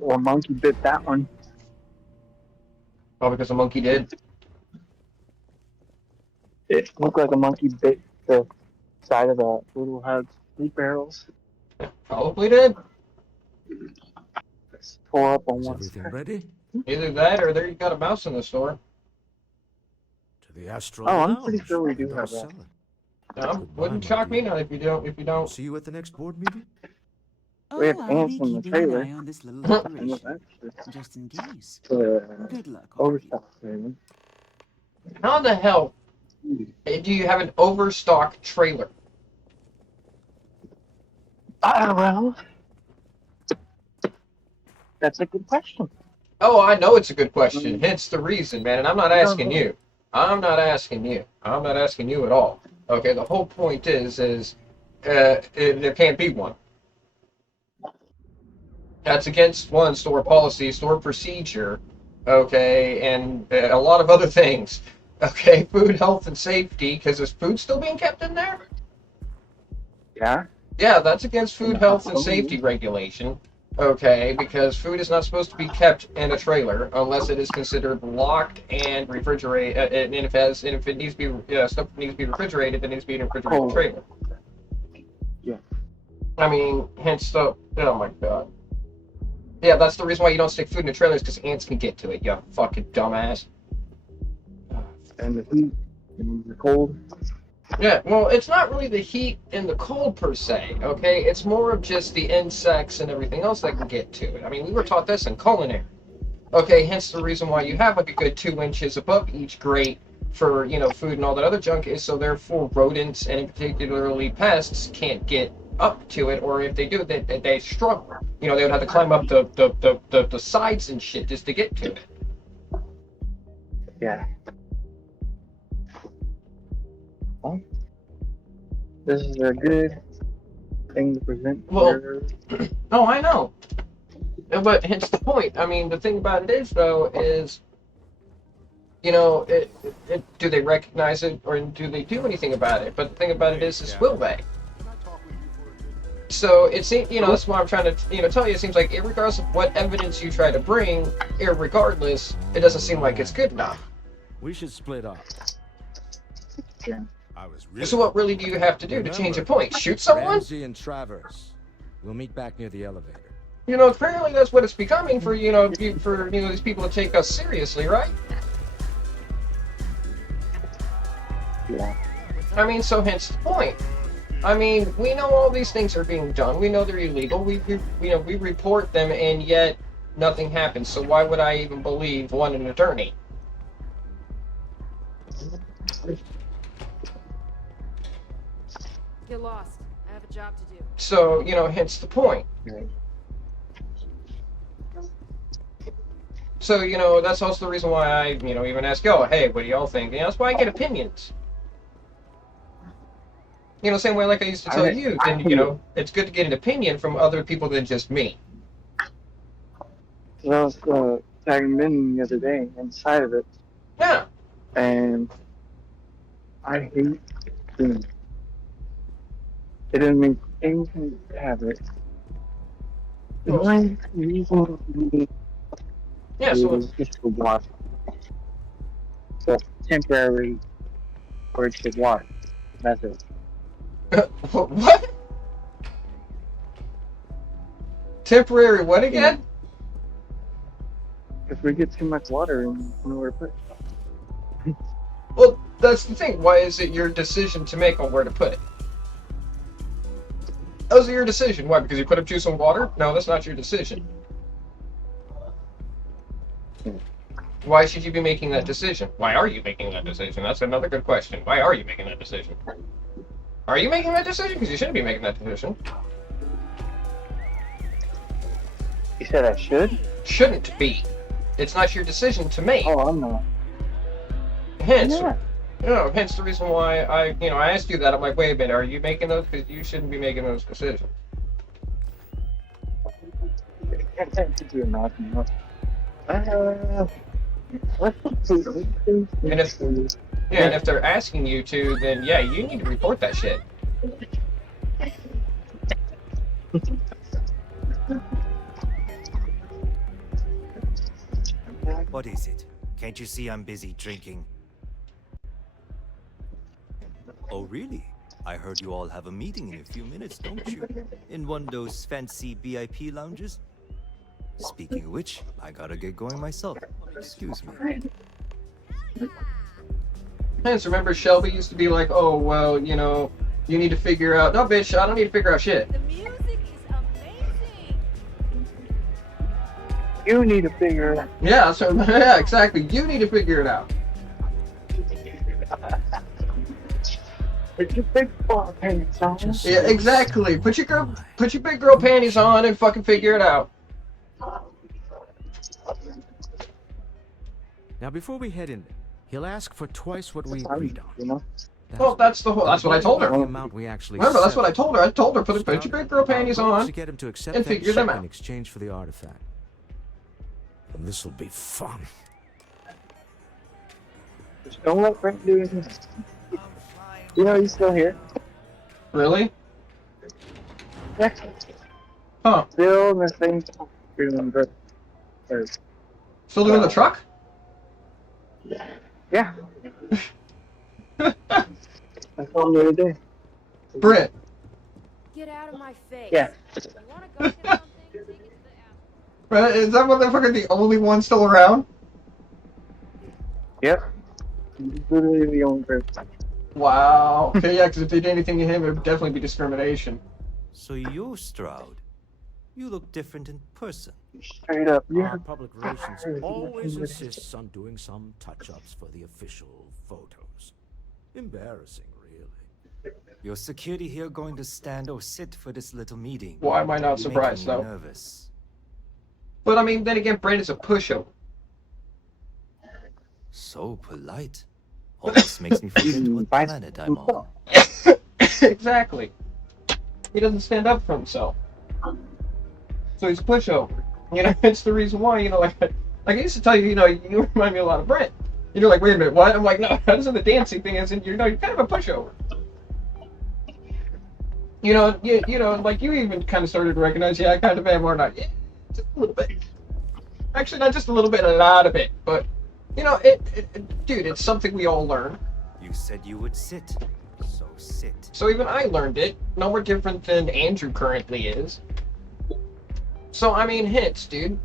Or monkey bit that one. Probably because a monkey did. It looked like a monkey bit the side of the little house sleep barrels. Probably did. Tore up on Is one everything side. ready? Either that or there you got a mouse in the store. To the Astral Oh, I'm Lounge. pretty sure we do and have our that. cellar. Wouldn't my shock me dear. none if you don't. See you at the next board meeting? We have Oh, I'll ants be in the keeping an trailer. eye on this little operation, just in case. Good luck, all of you. Overstock trailer. How the hell do you have an overstock trailer? Well, that's a good question. Oh, I know it's a good question. Hence the reason, man. And I'm not asking you. I'm not asking you. I'm not asking you at all. Okay, the whole point is there can't be one. That's against one, store policy, store procedure, okay, and a lot of other things. Okay, food, health, and safety, because is food still being kept in there? Yeah. Yeah, that's against food, health, and safety regulation. Okay, because food is not supposed to be kept in a trailer unless it is considered locked and refrigerated. And if it needs to be stuff needs to be refrigerated, then it needs to be in a refrigerated trailer. Yeah. I mean, hence the oh my god. Yeah, that's the reason why you don't stick food in the trailers, because ants can get to it. You fucking dumbass. And the heat and the cold. Yeah, well, it's not really the heat and the cold per se, okay? It's more of just the insects and everything else that can get to it. I mean, we were taught this in culinary. Okay, hence the reason why you have like a good 2 inches above each grate for, you know, food and all that other junk is so therefore rodents and particularly pests can't get up to it, or if they do, they struggle. You know, they would have to climb up the sides and shit just to get to it. Yeah. Well, this is a good thing to present. Well, oh, I know. But hence the point. I mean, the thing about it is, though, is, you know, do they recognize it or do they do anything about it? But the thing about it is will they? So it seems, you know, that's why I'm trying to, you know, tell you. It seems like, regardless of what evidence you try to bring, irregardless, it doesn't seem like it's good enough. We should split up. Yeah. So what really do you have to do to change a point? Shoot someone? Ramsey and Travers. We'll meet back near the elevator. You know, clearly that's what it's becoming for, you know, these people to take us seriously, right? Yeah. I mean, so hence the point. I mean, we know all these things are being done. We know they're illegal. We report them, and yet nothing happens. So why would I even believe an attorney? Get lost. I have a job to do. So, hence the point. So, that's also the reason why I, even ask, oh, hey, what do y'all think? That's why I get opinions. Same way like I used to tell you, then, it's good to get an opinion from other people than just me. I was tagging in the other day inside of it. Yeah. And I hate doing it. It didn't make anything to have it. The only reason we is just to watch. So temporary for it to watch. That's it. What? Temporary what again? If we get too much water and nowhere to put it. Well, that's the thing. Why is it your decision to make on where to put it? That was your decision. Why? Because you put up juice and water? No, that's not your decision. Why should you be making that decision? Why are you making that decision? That's another good question. Why are you making that decision? Are you making that decision? Because you shouldn't be making that decision. You said I should? Shouldn't be. It's not your decision to make. Oh, I'm not. Hence, hence the reason why I asked you that. I'm like, wait a minute, are you making those? Because you shouldn't be making those decisions. And if they're asking you to, then yeah, you need to report that shit. What is it? Can't you see I'm busy drinking? Oh, really? I heard you all have a meeting in a few minutes, don't you? In one of those fancy VIP lounges? Speaking of which, I gotta get going myself. Excuse me. Hence, remember Shelby used to be like, oh, well, you need to figure out... No, bitch, I don't need to figure out shit. The music is amazing. You need to figure it out. Yeah, so, yeah, exactly. You need to figure it out. Put your big girl panties on. Yeah, exactly. Put your big girl panties on and fucking figure it out. Now, before we head in, he'll ask for twice what we agreed on. Well, that's what I told her. The amount we actually Remember, that's what I settled. told her. I told her, put your big girl panties on To get him to accept and that figure them check in out. exchange for the artifact. And this'll be fun. Just don't let Frank do anything. He's still here. Really? Yeah. Huh. Still in the same spot. Still doing the truck? Yeah. I saw him the other day. Britt. Get out of my face. Yeah. You wanna go get something? Take it to the Right, is that motherfucker the only one still around? Yep. He's literally the only person. Wow. Okay, yeah, because if they did anything to him, it would definitely be discrimination. So you're Stroud. You look different in person. Straight up, yeah. Our public relations always insists on doing some touch-ups for the official photos. Embarrassing, really. Your security here going to stand or sit for this little meeting? Why am I not surprised, Making me though? Nervous. But I mean, then again, Brandon's a pushover. So polite. Almost makes me forget what planet I'm on. Exactly. He doesn't stand up for himself. So he's a pushover. It's the reason why, like I used to tell you, you remind me a lot of Brent. And you're like, wait a minute, what? I'm like, no, that isn't the dancing thing, as in, you're kind of a pushover. Like you even kind of started to recognize, yeah, I kind of am or not. Yeah, just a little bit. Actually, not just a little bit, a lot of it. But, dude, it's something we all learn. You said you would sit. So sit. So even I learned it. No more different than Andrew currently is. So, I mean, hits, dude.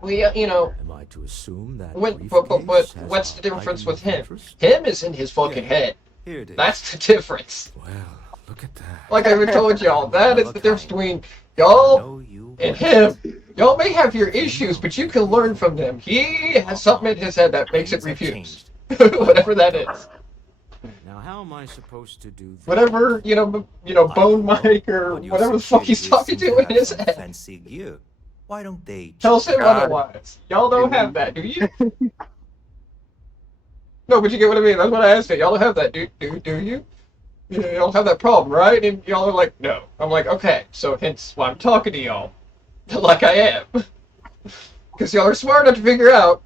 We, Am I to assume that but what's the difference with him? Him is in his fucking head. Here it is. That's the difference. Well, Look at that. Like I even told y'all, that is the difference between y'all and him. Y'all may have your issues, but you can learn from them. He has something in his head that makes it refuse. Whatever that is. Now, how am I supposed to do this? Whatever, Bone Mike or whatever the fuck he's talking to in his head. Fancy gear. Why don't they Tells him otherwise. Y'all don't have that, do you? No, but you get what I mean. That's what I asked you. Y'all don't have that, do you? You don't have that problem, right? And y'all are like, no. I'm like, okay, so hence why I'm talking to y'all. Like I am. Because y'all are smart enough to figure out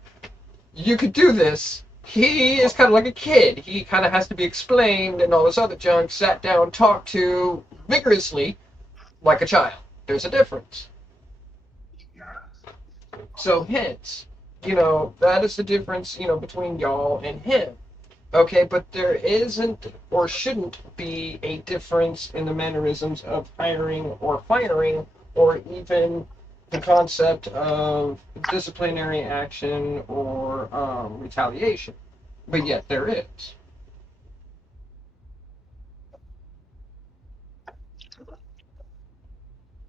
you could do this. He is kind of like a kid. He kind of has to be explained and all this other junk, sat down, talked to vigorously like a child. There's a difference. So hence, that is the difference, between y'all and him. Okay, but there isn't or shouldn't be a difference in the mannerisms of hiring or firing, or even the concept of disciplinary action or retaliation. But yet there is.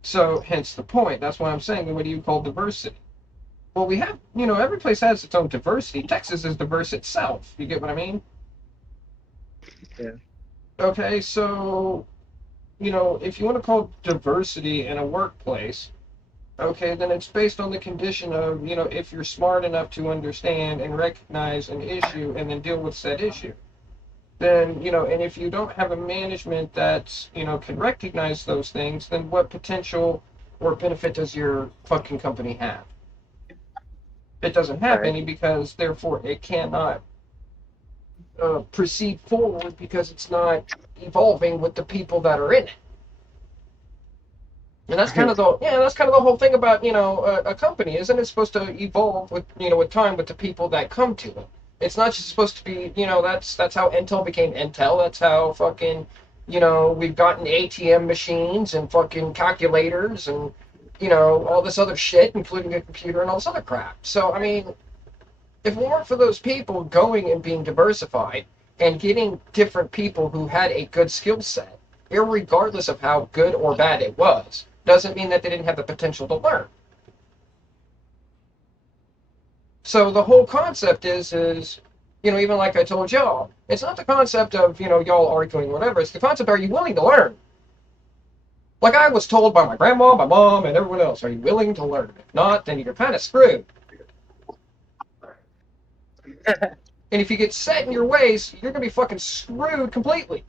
So hence the point. That's why I'm saying, what do you call diversity? Well, we have, every place has its own diversity. Texas is diverse itself. You get what I mean? Yeah. Okay, so, if you want to call diversity in a workplace, okay, then it's based on the condition of, if you're smart enough to understand and recognize an issue and then deal with said issue. Then, and if you don't have a management that's, can recognize those things, then what potential or benefit does your fucking company have? It doesn't have any, because therefore it cannot proceed forward because it's not evolving with the people that are in it. And that's kind of the whole thing about a company. Isn't it supposed to evolve with with time with the people that come to it? It's not just supposed to be that's how Intel became Intel. That's how fucking we've gotten ATM machines and fucking calculators and all this other shit, including a computer and all this other crap. So I mean, if it weren't for those people going and being diversified and getting different people who had a good skill set, irregardless of how good or bad it was, doesn't mean that they didn't have the potential to learn. So the whole concept is even like I told y'all, it's not the concept of, y'all arguing whatever, it's the concept, are you willing to learn? Like I was told by my grandma, my mom, and everyone else, are you willing to learn? If not, then you're kind of screwed. And if you get set in your ways, you're going to be fucking screwed completely.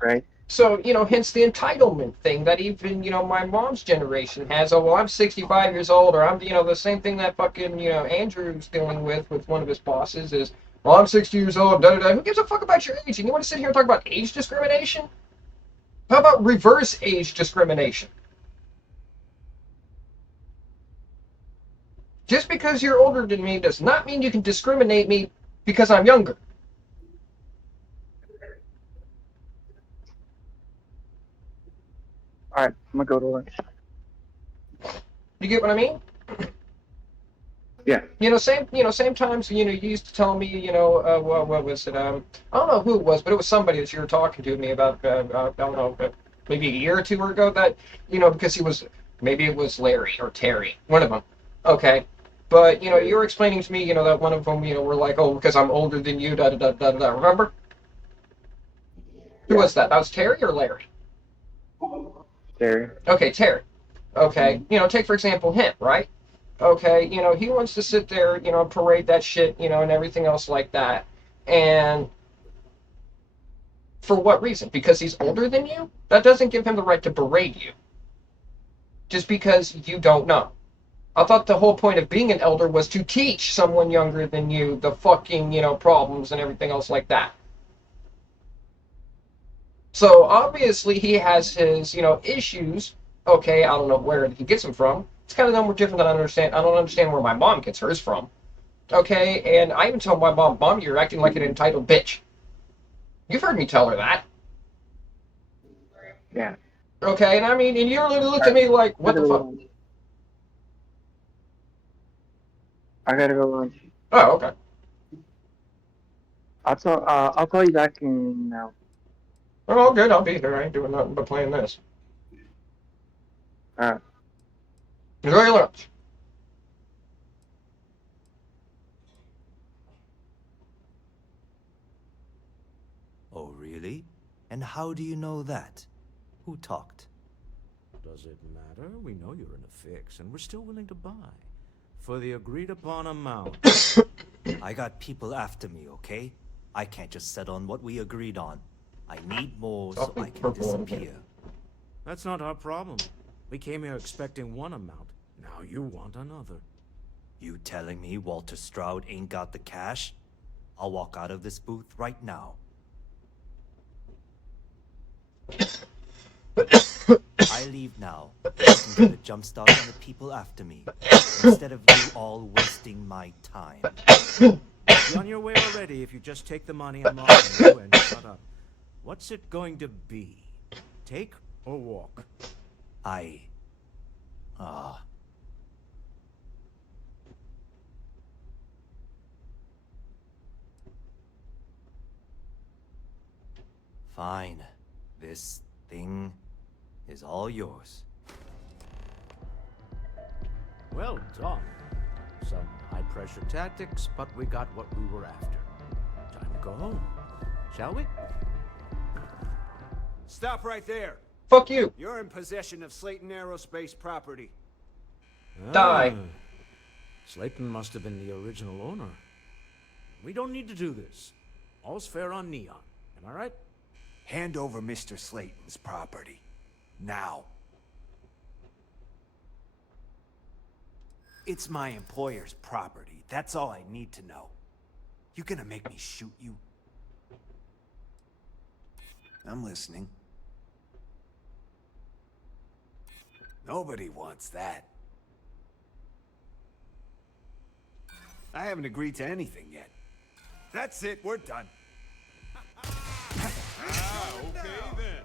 Right. So, hence the entitlement thing that even, my mom's generation has. Oh, well, I'm 65 years old, or I'm, the same thing that fucking, Andrew's dealing with one of his bosses is, well, I'm 60 years old, da-da-da. Who gives a fuck about your age? And you want to sit here and talk about age discrimination? How about reverse age discrimination? Just because you're older than me does not mean you can discriminate me because I'm younger. All right, I'm gonna go to lunch. You get what I mean? Yeah. Same times, you used to tell me, what was it? I don't know who it was, but it was somebody that you were talking to me about, I don't know, maybe a year or two ago that, because maybe it was Larry or Terry, one of them. Okay. But, you were explaining to me, that one of them, were like, oh, because I'm older than you, da-da-da-da-da, remember? Who was that? That was Terry or Larry? Terry. Okay, Terry. Okay, take for example him, right? Okay, he wants to sit there, parade that shit, and everything else like that. And for what reason? Because he's older than you? That doesn't give him the right to berate you. Just because you don't know. I thought the whole point of being an elder was to teach someone younger than you the fucking, problems and everything else like that. So obviously he has his, issues. Okay, I don't know where he gets them from. It's kind of no more different than I understand. I don't understand where my mom gets hers from. Okay, and I even tell my mom, you're acting like an entitled bitch. You've heard me tell her that. Yeah. Okay, and I mean, and you literally looked at me like, what the fuck? I gotta go lunch. Oh, okay. I'll call you back in now. Oh, all good. I'll be here. I ain't doing nothing but playing this. Alright. Enjoy your lunch. Oh, really? And how do you know that? Who talked? Does it matter? We know you're in a fix, and we're still willing to buy. For the agreed upon amount. I got people after me, okay? I can't just settle on what we agreed on. I need more so I can disappear. That's not our problem. We came here expecting one amount. Now you want another. You telling me Walter Stroud ain't got the cash? I'll walk out of this booth right now. I leave now. I can get a jump start on the people after me, instead of you all wasting my time. Be on your way already if you just take the money I'm offering you and shut up. What's it going to be? Take or walk? Fine. This thing is all yours. Well done. Some high-pressure tactics, but we got what we were after. Time to go home. Shall we? Stop right there. Fuck you. You're in possession of Slayton Aerospace property. Die. Slayton must have been the original owner. We don't need to do this. All's fair on Neon. Am I right? Hand over Mr. Slayton's property. Now. It's my employer's property. That's all I need to know. You gonna make me shoot you? I'm listening. Nobody wants that. I haven't agreed to anything yet. That's it, we're done. Okay then.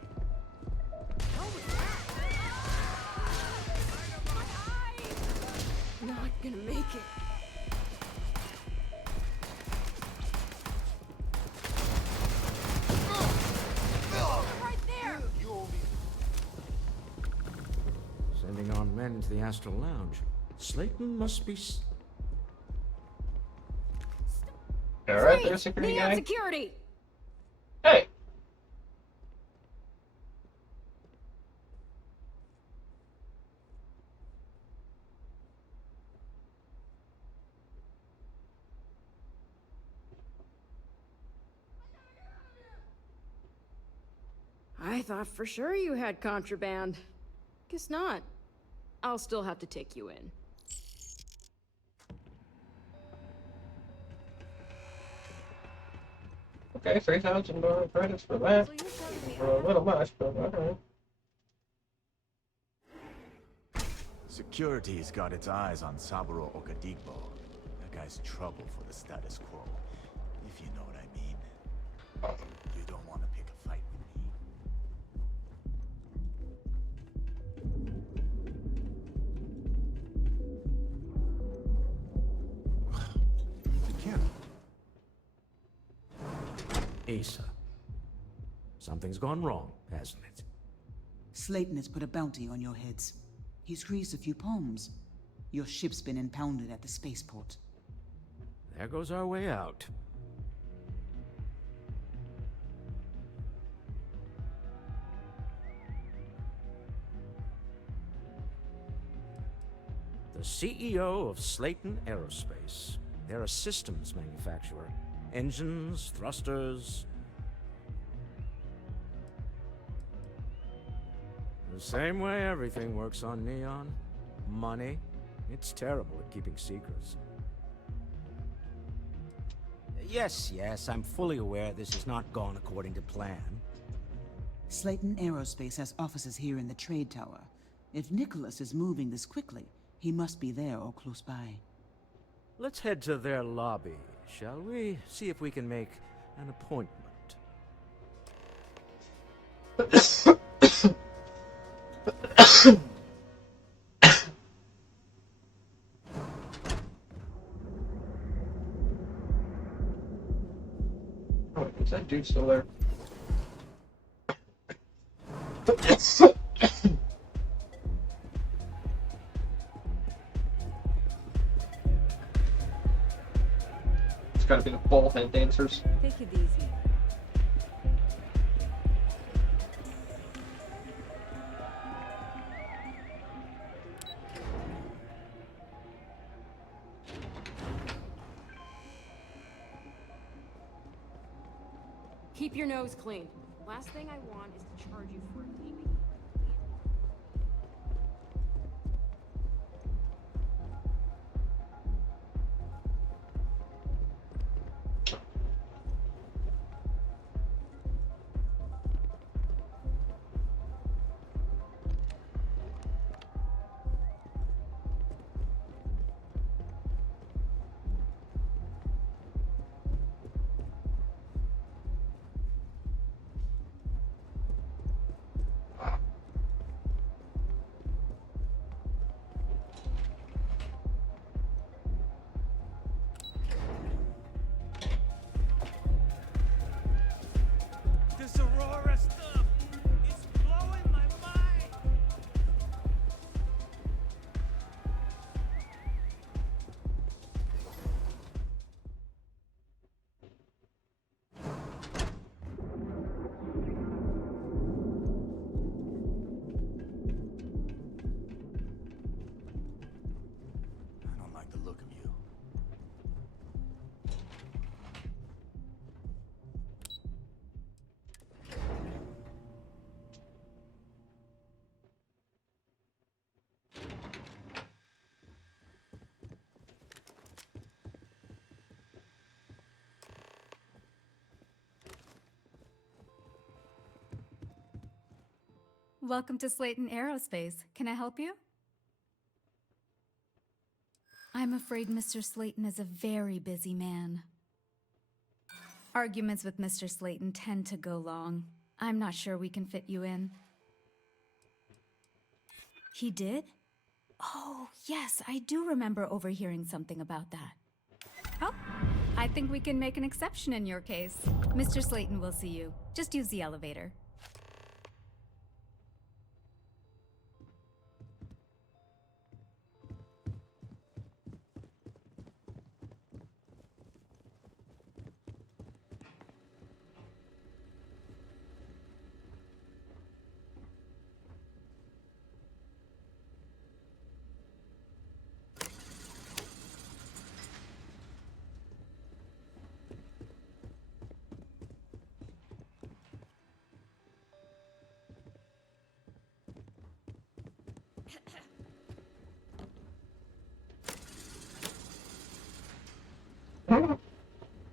Not gonna make it. Right there! Sending our men into the Astral Lounge. Slayton must be... Alright there, security Neon guy. security! Hey! I thought for sure you had contraband. Guess not. I'll still have to take you in. Okay, $3,000 credits for that. For a little much, but alright. Security's got its eyes on Saburo Okadigbo. That guy's trouble for the status quo, if you know what I mean. You don't want to pick a fight with me. Asa. Something's gone wrong, hasn't it? Slayton has put a bounty on your heads. He's greased a few palms. Your ship's been impounded at the spaceport. There goes our way out. The CEO of Slayton Aerospace. They're a systems manufacturer. Engines, thrusters. The same way everything works on Neon. Money. It's terrible at keeping secrets. Yes, I'm fully aware this has not gone according to plan. Slayton Aerospace has offices here in the trade tower. If Nicholas is moving this quickly, he must be there or close by. Let's head to their lobby, shall we? See if we can make an appointment. Is that dude still there? It's gotta be the ball head dancers. Take it easy. Keep your nose clean. Last thing I want is to charge you for leaving. This Aurora stuff is blowing my mind. I don't like the look of you. Welcome to Slayton Aerospace. Can I help you? I'm afraid Mr. Slayton is a very busy man. Arguments with Mr. Slayton tend to go long. I'm not sure we can fit you in. He did? Oh, yes, I do remember overhearing something about that. Oh, I think we can make an exception in your case. Mr. Slayton will see you. Just use the elevator.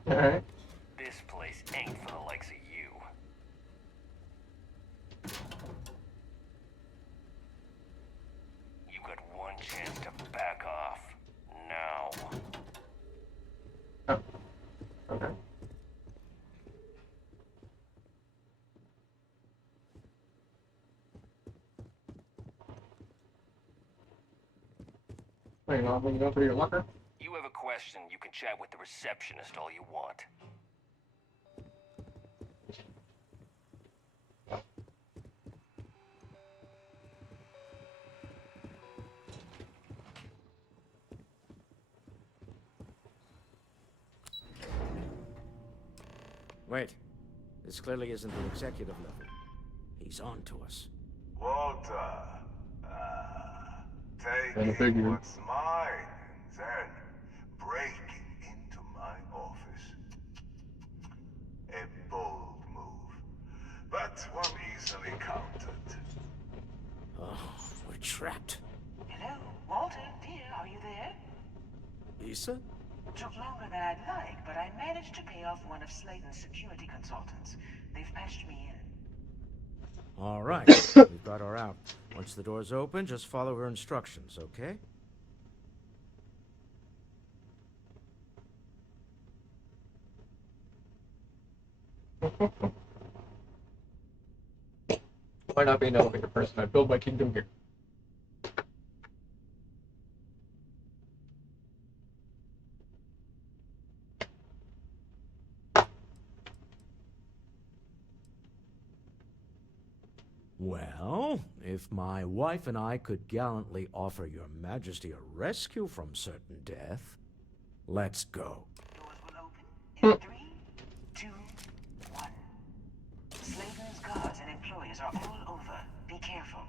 Alright. This place ain't for the likes of you. You got one chance to back off. Now. Okay. Wait, you want me to go through your locker? You have a question, you can chat with the receptionist all you want. Wait. This clearly isn't the executive level. He's on to us. Walter, And a taking figure. what's mine, then breaking into my office. A bold move, but one easily countered. Oh, we're trapped. Hello, Walter, dear, are you there? Issa? Took longer than I'd like, but I managed to pay off one of Slayton's security consultants. They've patched me in. All right. We've got her out. Once the door's open, just follow her instructions, okay? Why not be an elevator person? I build my kingdom here. Well, if my wife and I could gallantly offer your majesty a rescue from certain death, let's go. In 3, 2, 1. Slayton's guards and employees are all over. Be careful.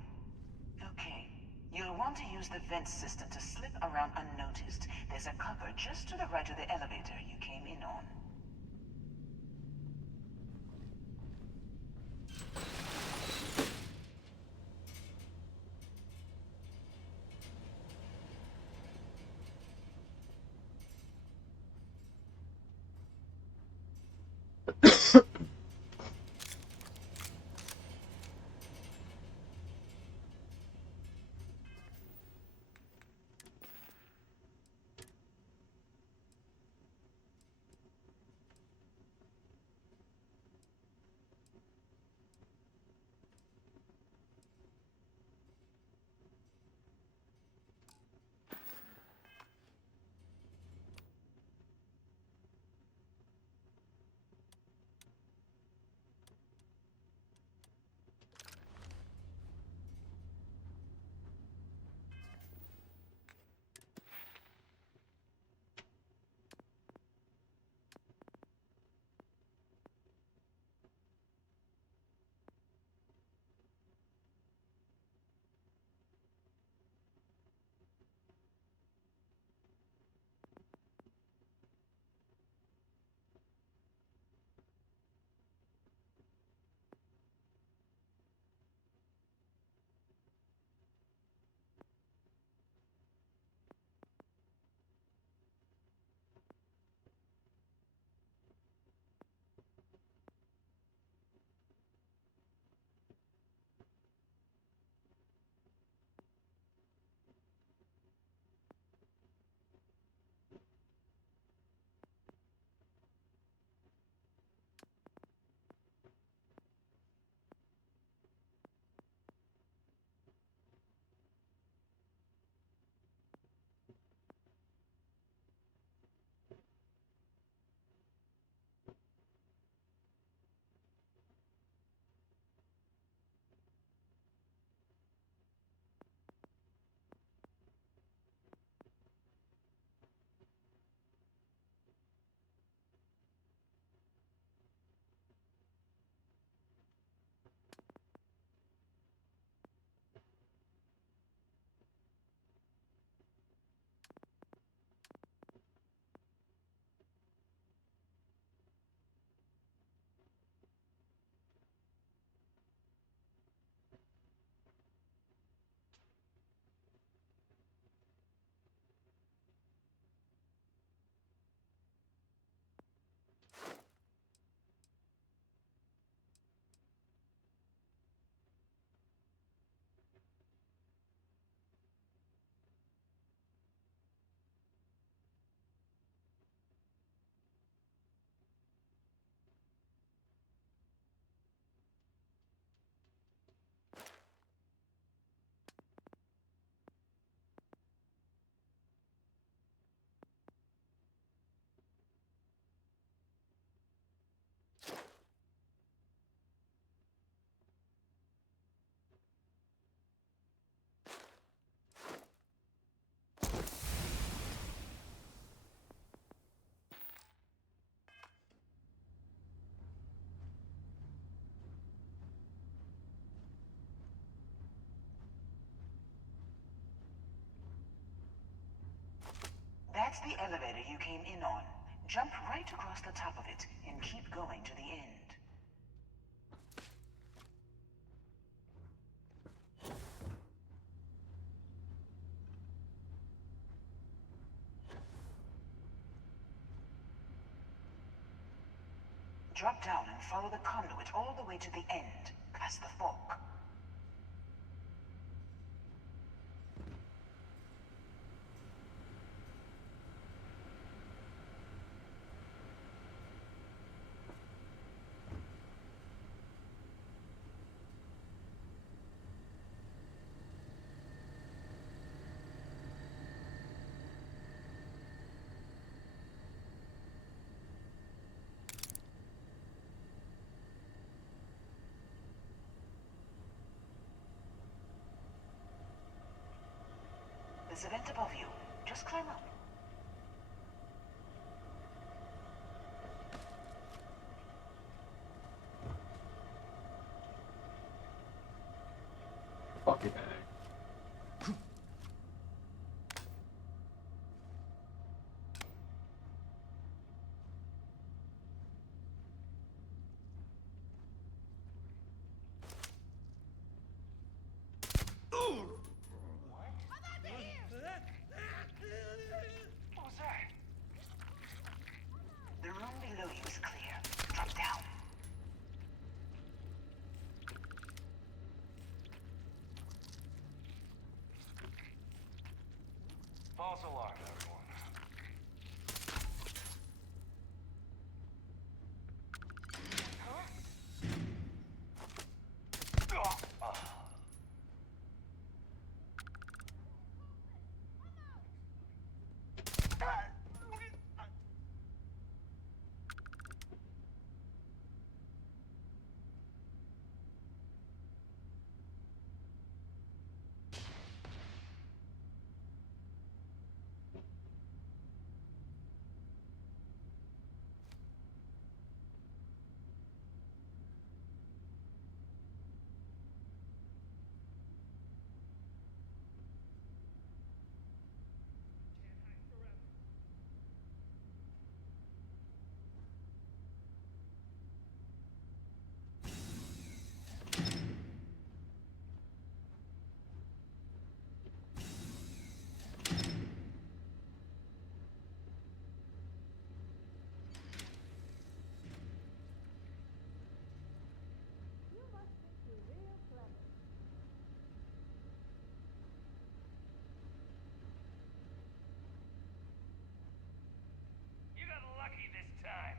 Okay. You'll want to use the vent system to slip around unnoticed. There's a cupboard just to the right of the elevator you came in on. That's the elevator you came in on. Jump right across the top of it and keep going to the end. Drop down and follow the conduit all the way to the end, past the fork. There's a vent above you. Just climb up. Fucking bag. What was that? The room below you is clear. Drop down. False alarm, everyone. You got lucky this time.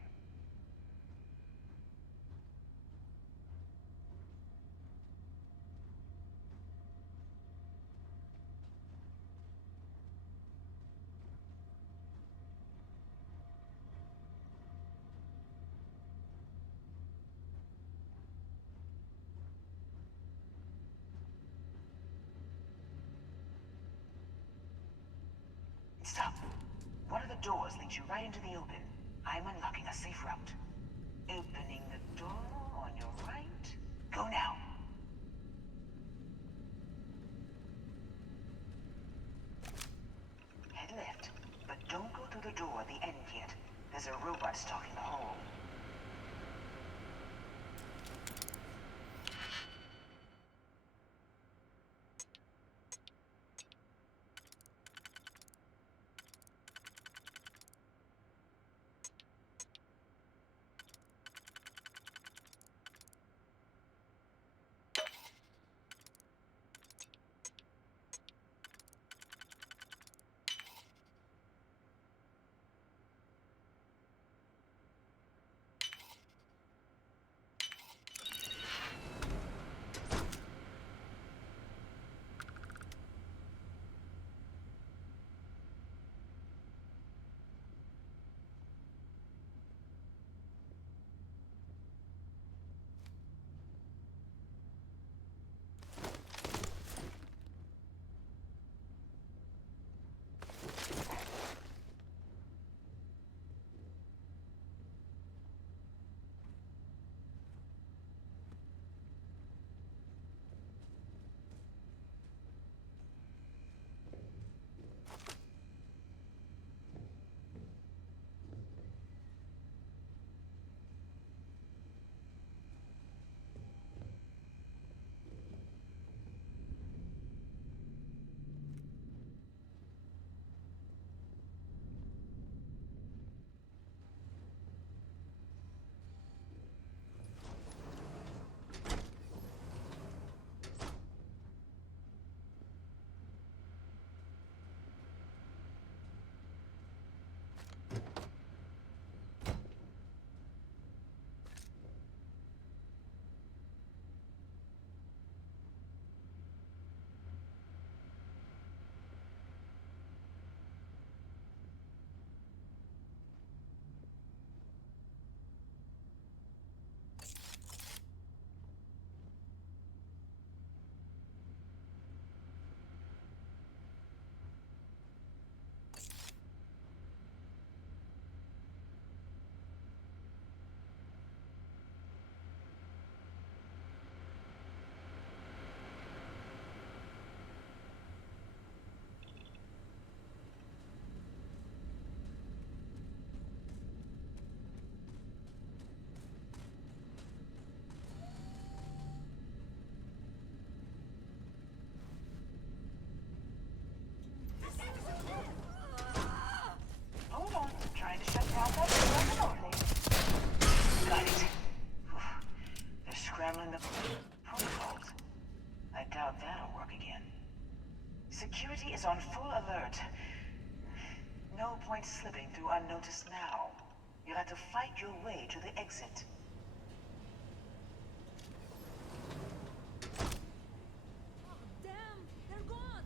Stop. One of the doors leads you right into the open. I'm unlocking a safe route. Opening the door on your right. Go now. Head left, but don't go through the door at the end yet. There's a robot stalking the hall. alert. No point slipping through unnoticed now. You'll have to fight your way to the exit. Damn, they're gone.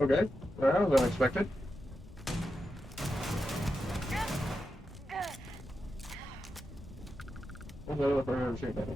Okay, that was unexpected. What's the other for shooting at me?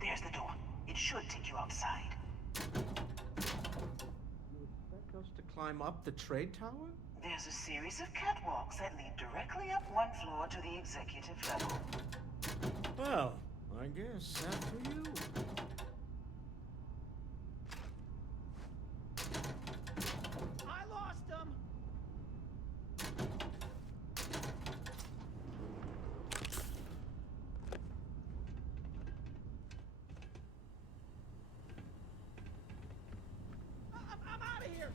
There's the door. It should take you outside. You expect us to climb up the trade tower? There's a series of catwalks that lead directly up one floor to the executive level. Well, I guess after you. I lost him! I'm out of here!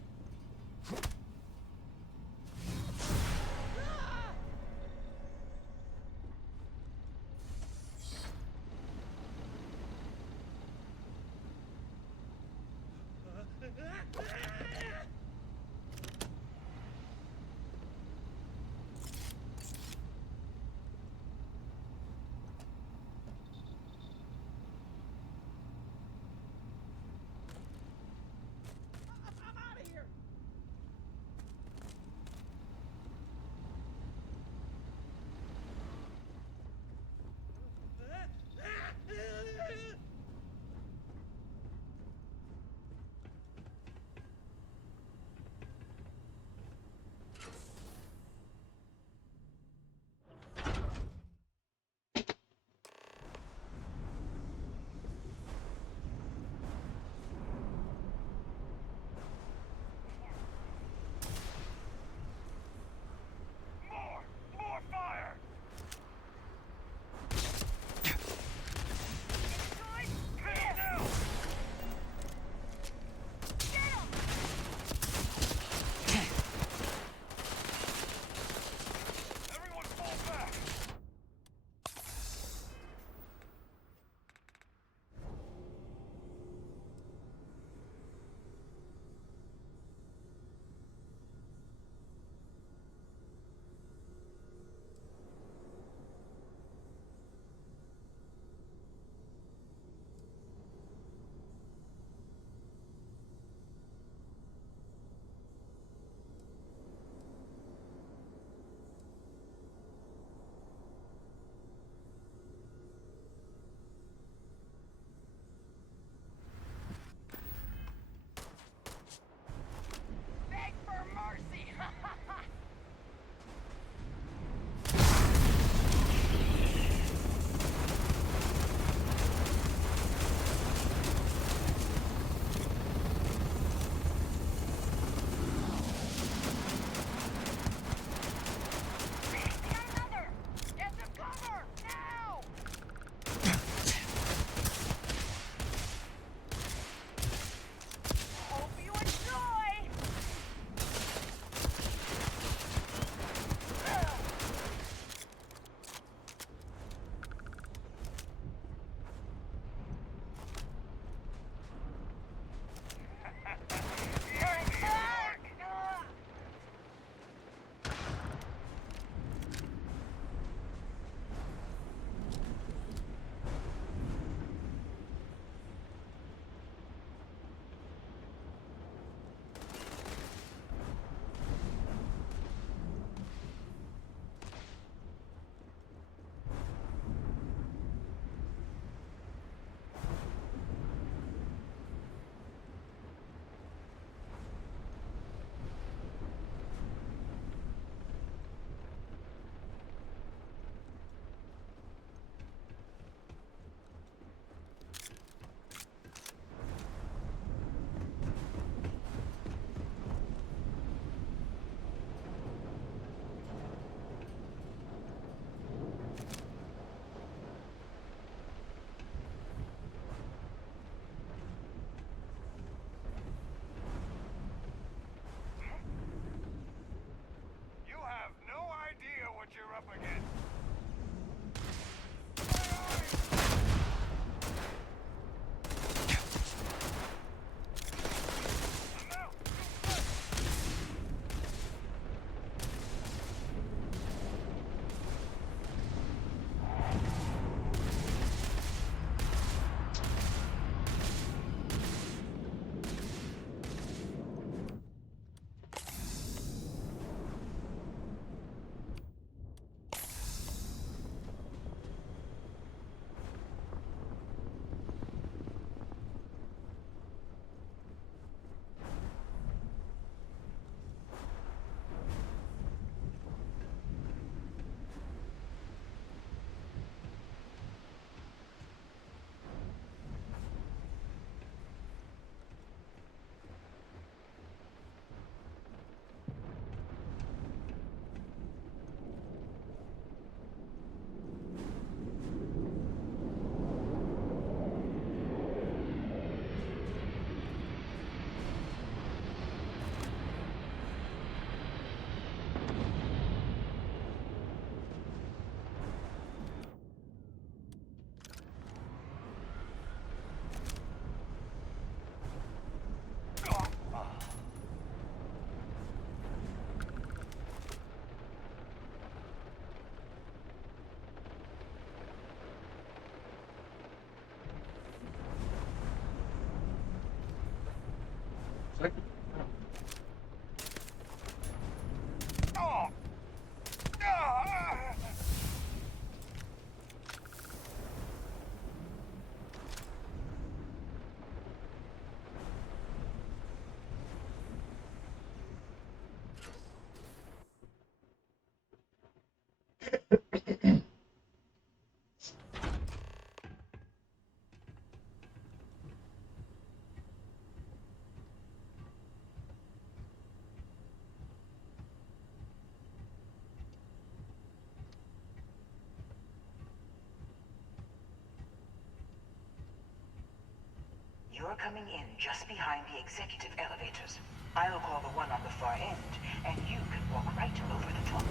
You're coming in just behind the executive elevators. I'll call the one on the far end, and you can walk right over the top.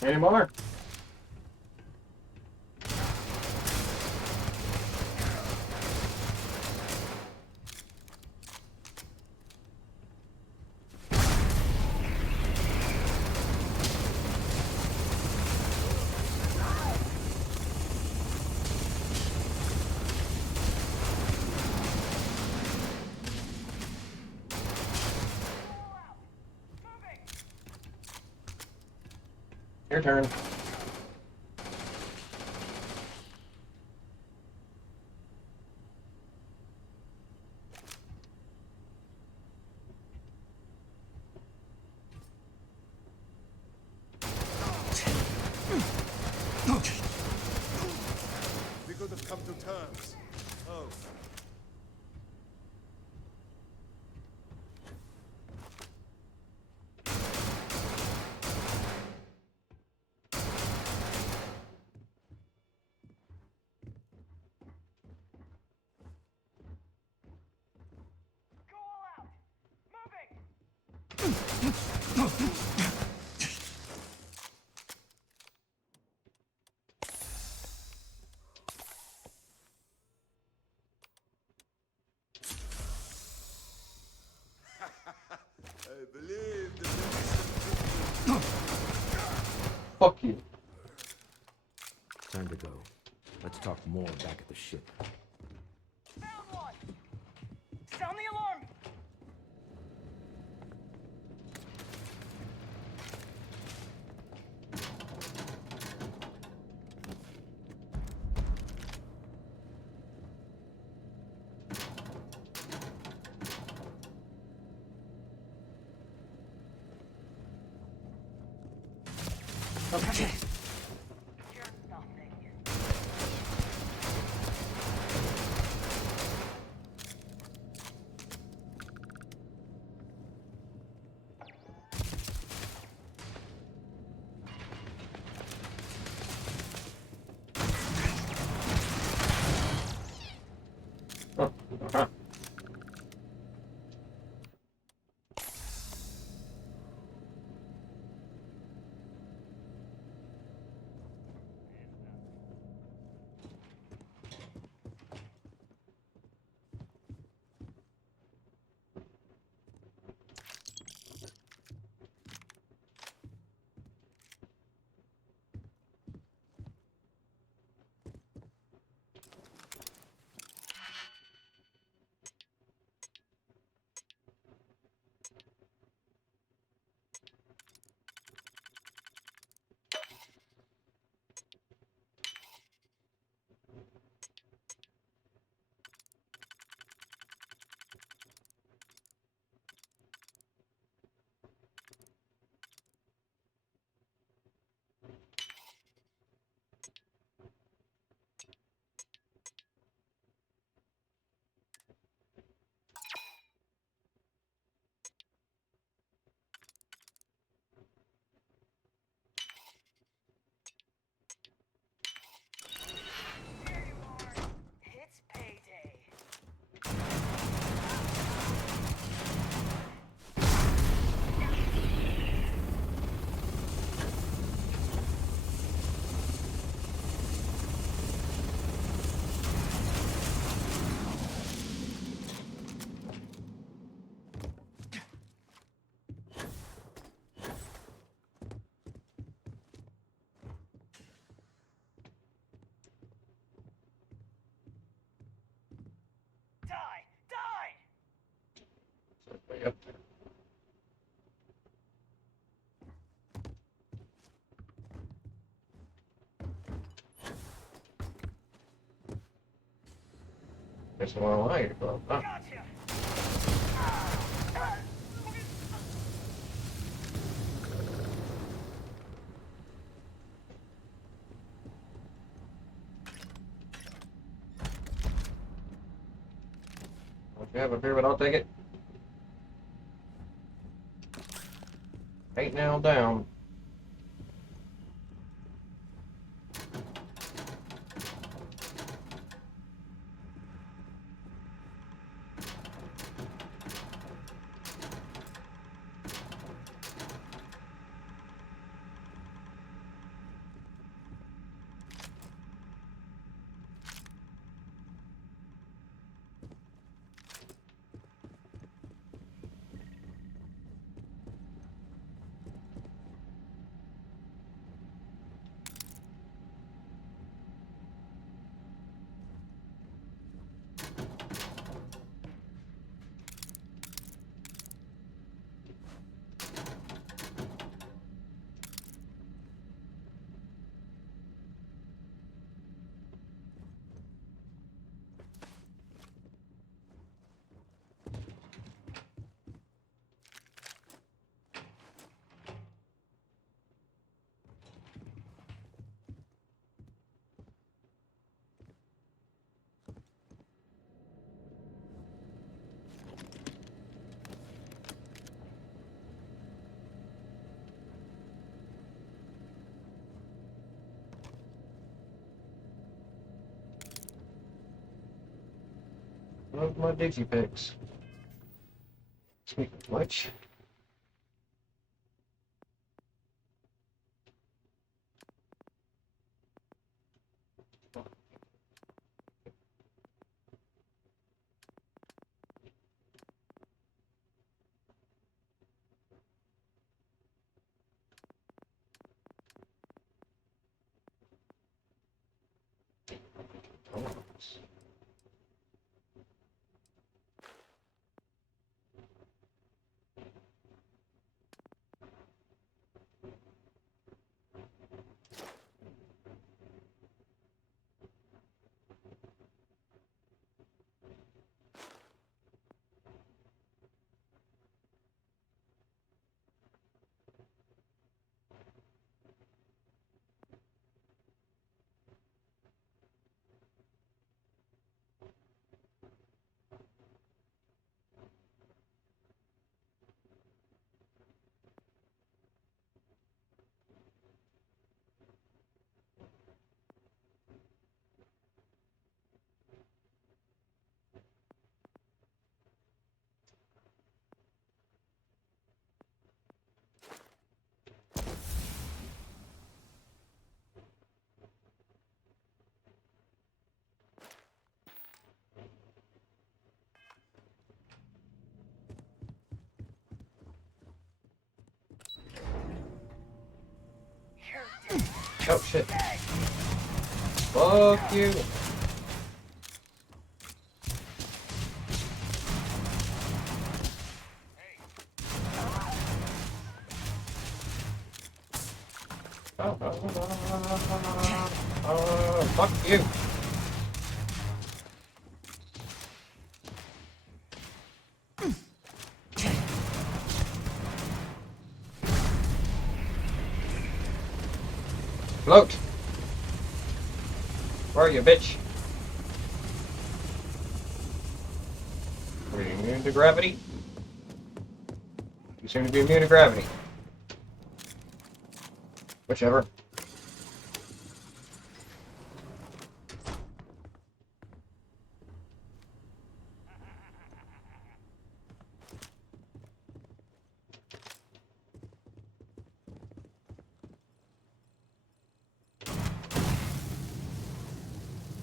Any more? Your turn. We could have come to terms. Oh. I believe the Fuck you. Time to go. Let's talk more back at the ship. Sound the alarm! Okay. Yep. There's one light above. Huh? If you have a beer, but I'll take it. Ain't nailed down. Love my digipicks. Speaking of which. Oh shit. Fuck you. Fuck you. Float. Where are you, bitch? Are you immune to gravity? You seem to be immune to gravity. Whichever.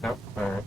Nope. Alright.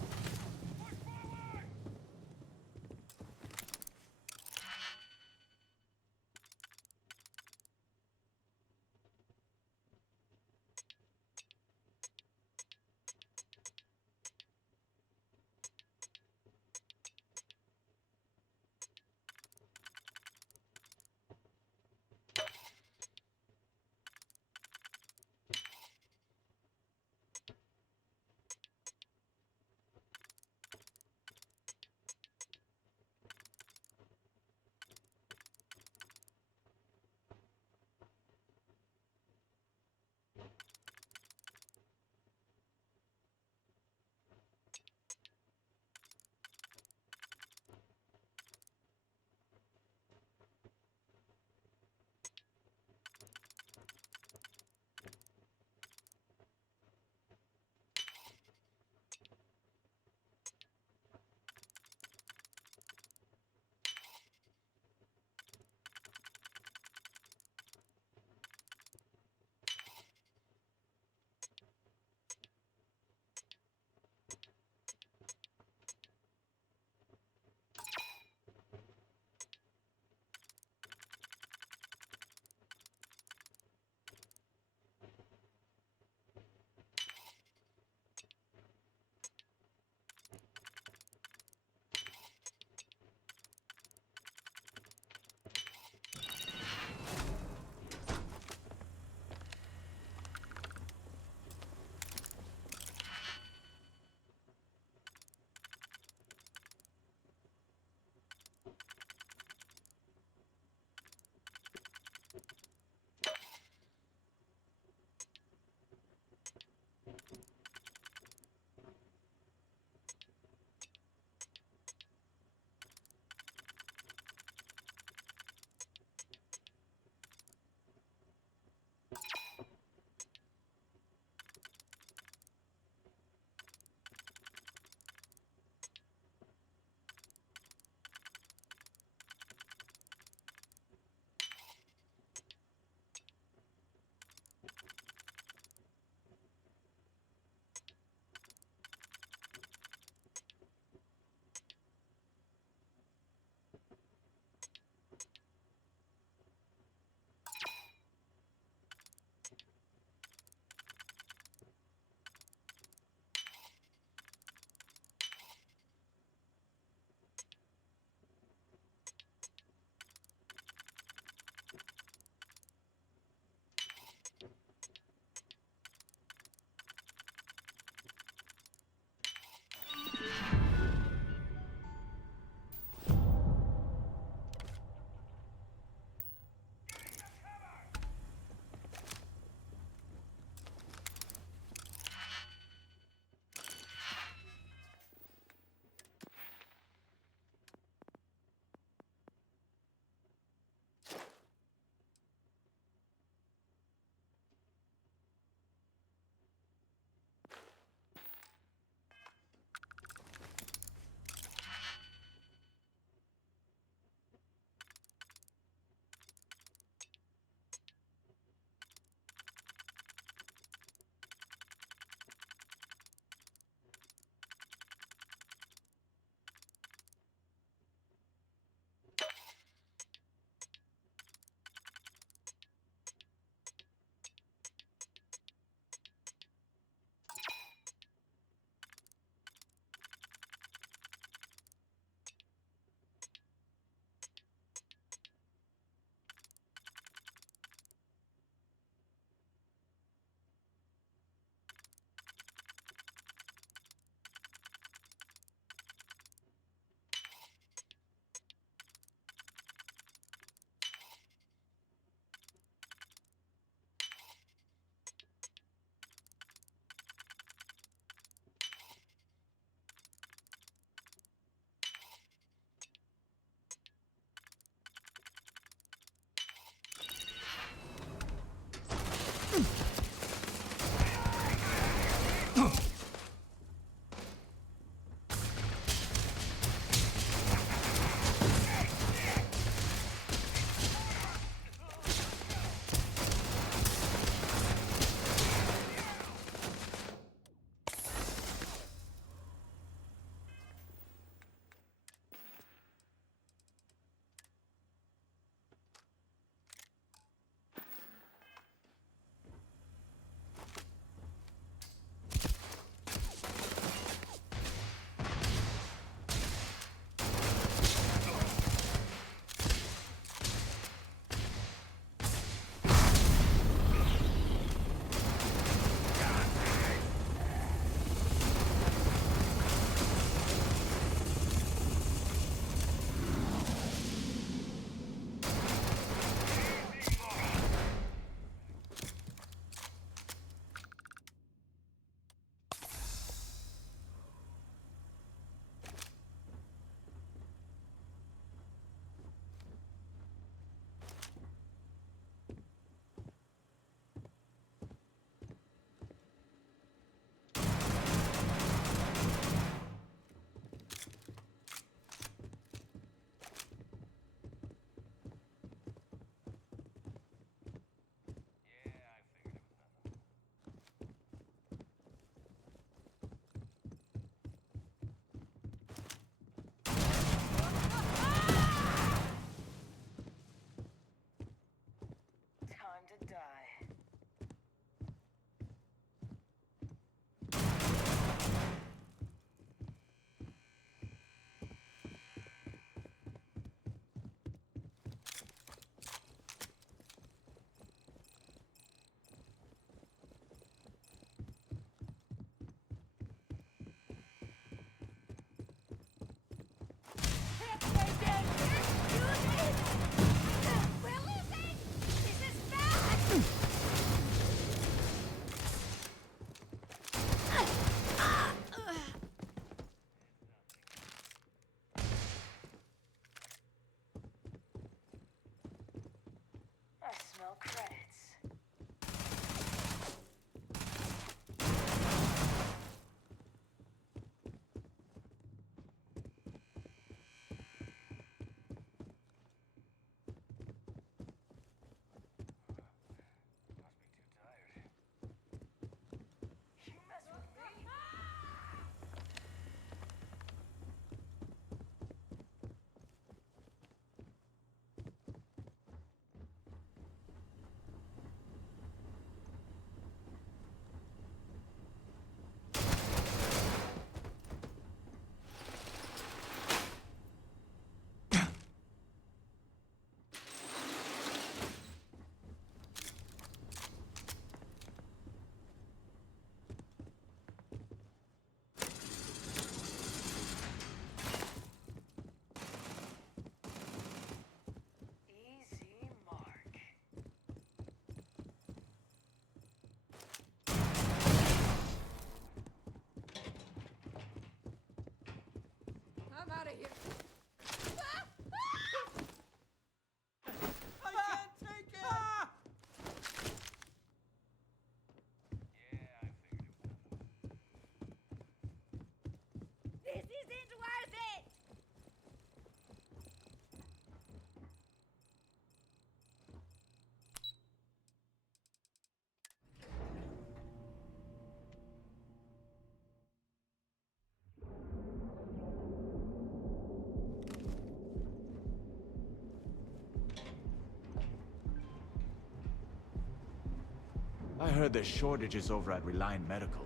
I heard there's shortages over at Reliant Medical.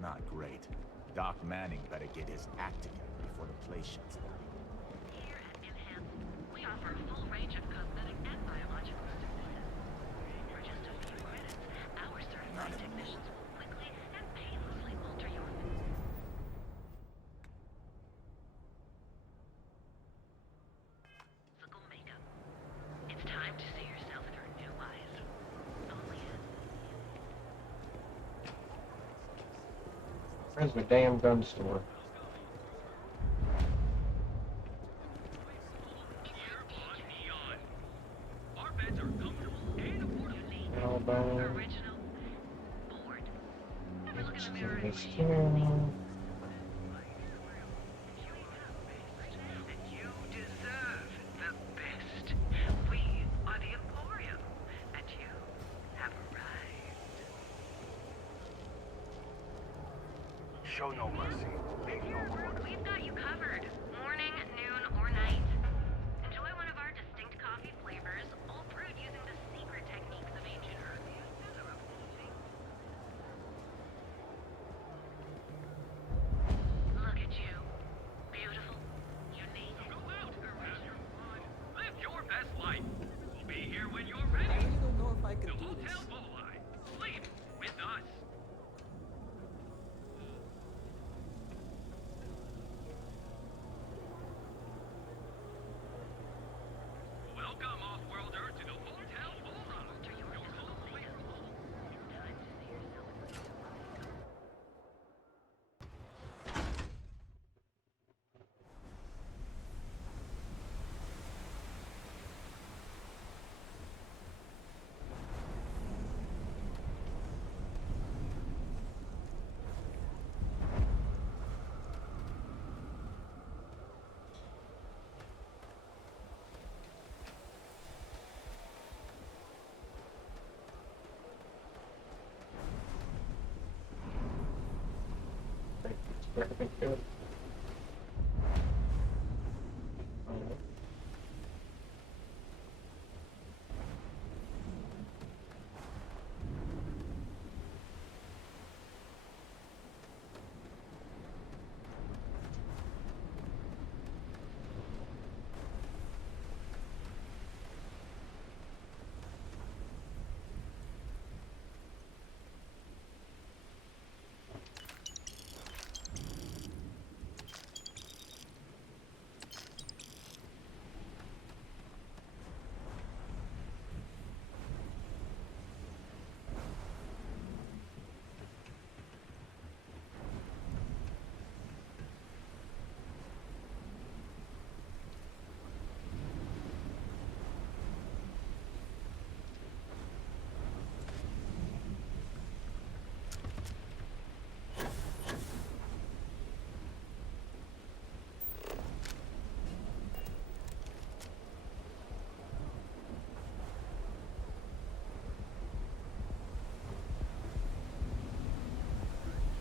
Not great. Doc Manning better get his act together before the place shuts down. We offer a full range of cosmetic and biological services. For just a few credits, our certified technicians will quickly and painlessly alter your physical makeup. It's time to see yourself through new eyes. Only Where's the damn gun store? Elbow. This here. Show no mercy. Leave no quarter. We've got you covered. Morning, noon, or night. Enjoy one of our distinct coffee flavors, all brewed using the secret techniques of ancient herbs. Look at you. Beautiful. Unique. Go out, original. Live your best life. We'll be here when you're ready. I really don't know if I can The do this. Hotel Bolai. Sleep with us. Welcome, Off-Worlder, to the Hotel Bolai. Your home away from home. Time to see yourself.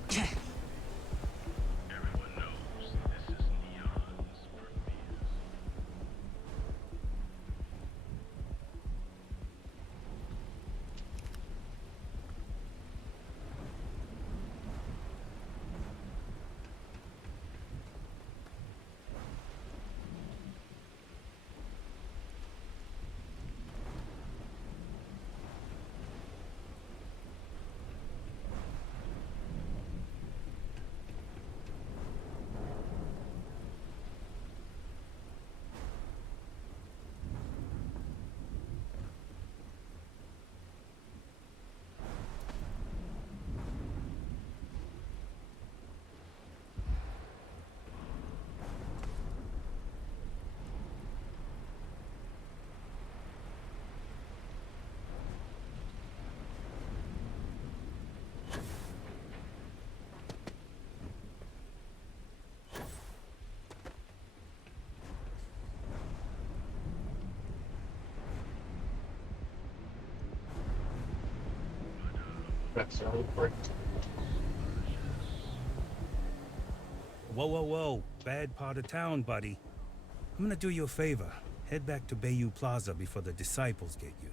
Good. That's so great. Whoa, whoa, whoa. Bad part of town, buddy. I'm gonna do you a favor. Head back to Bayou Plaza before the disciples get you.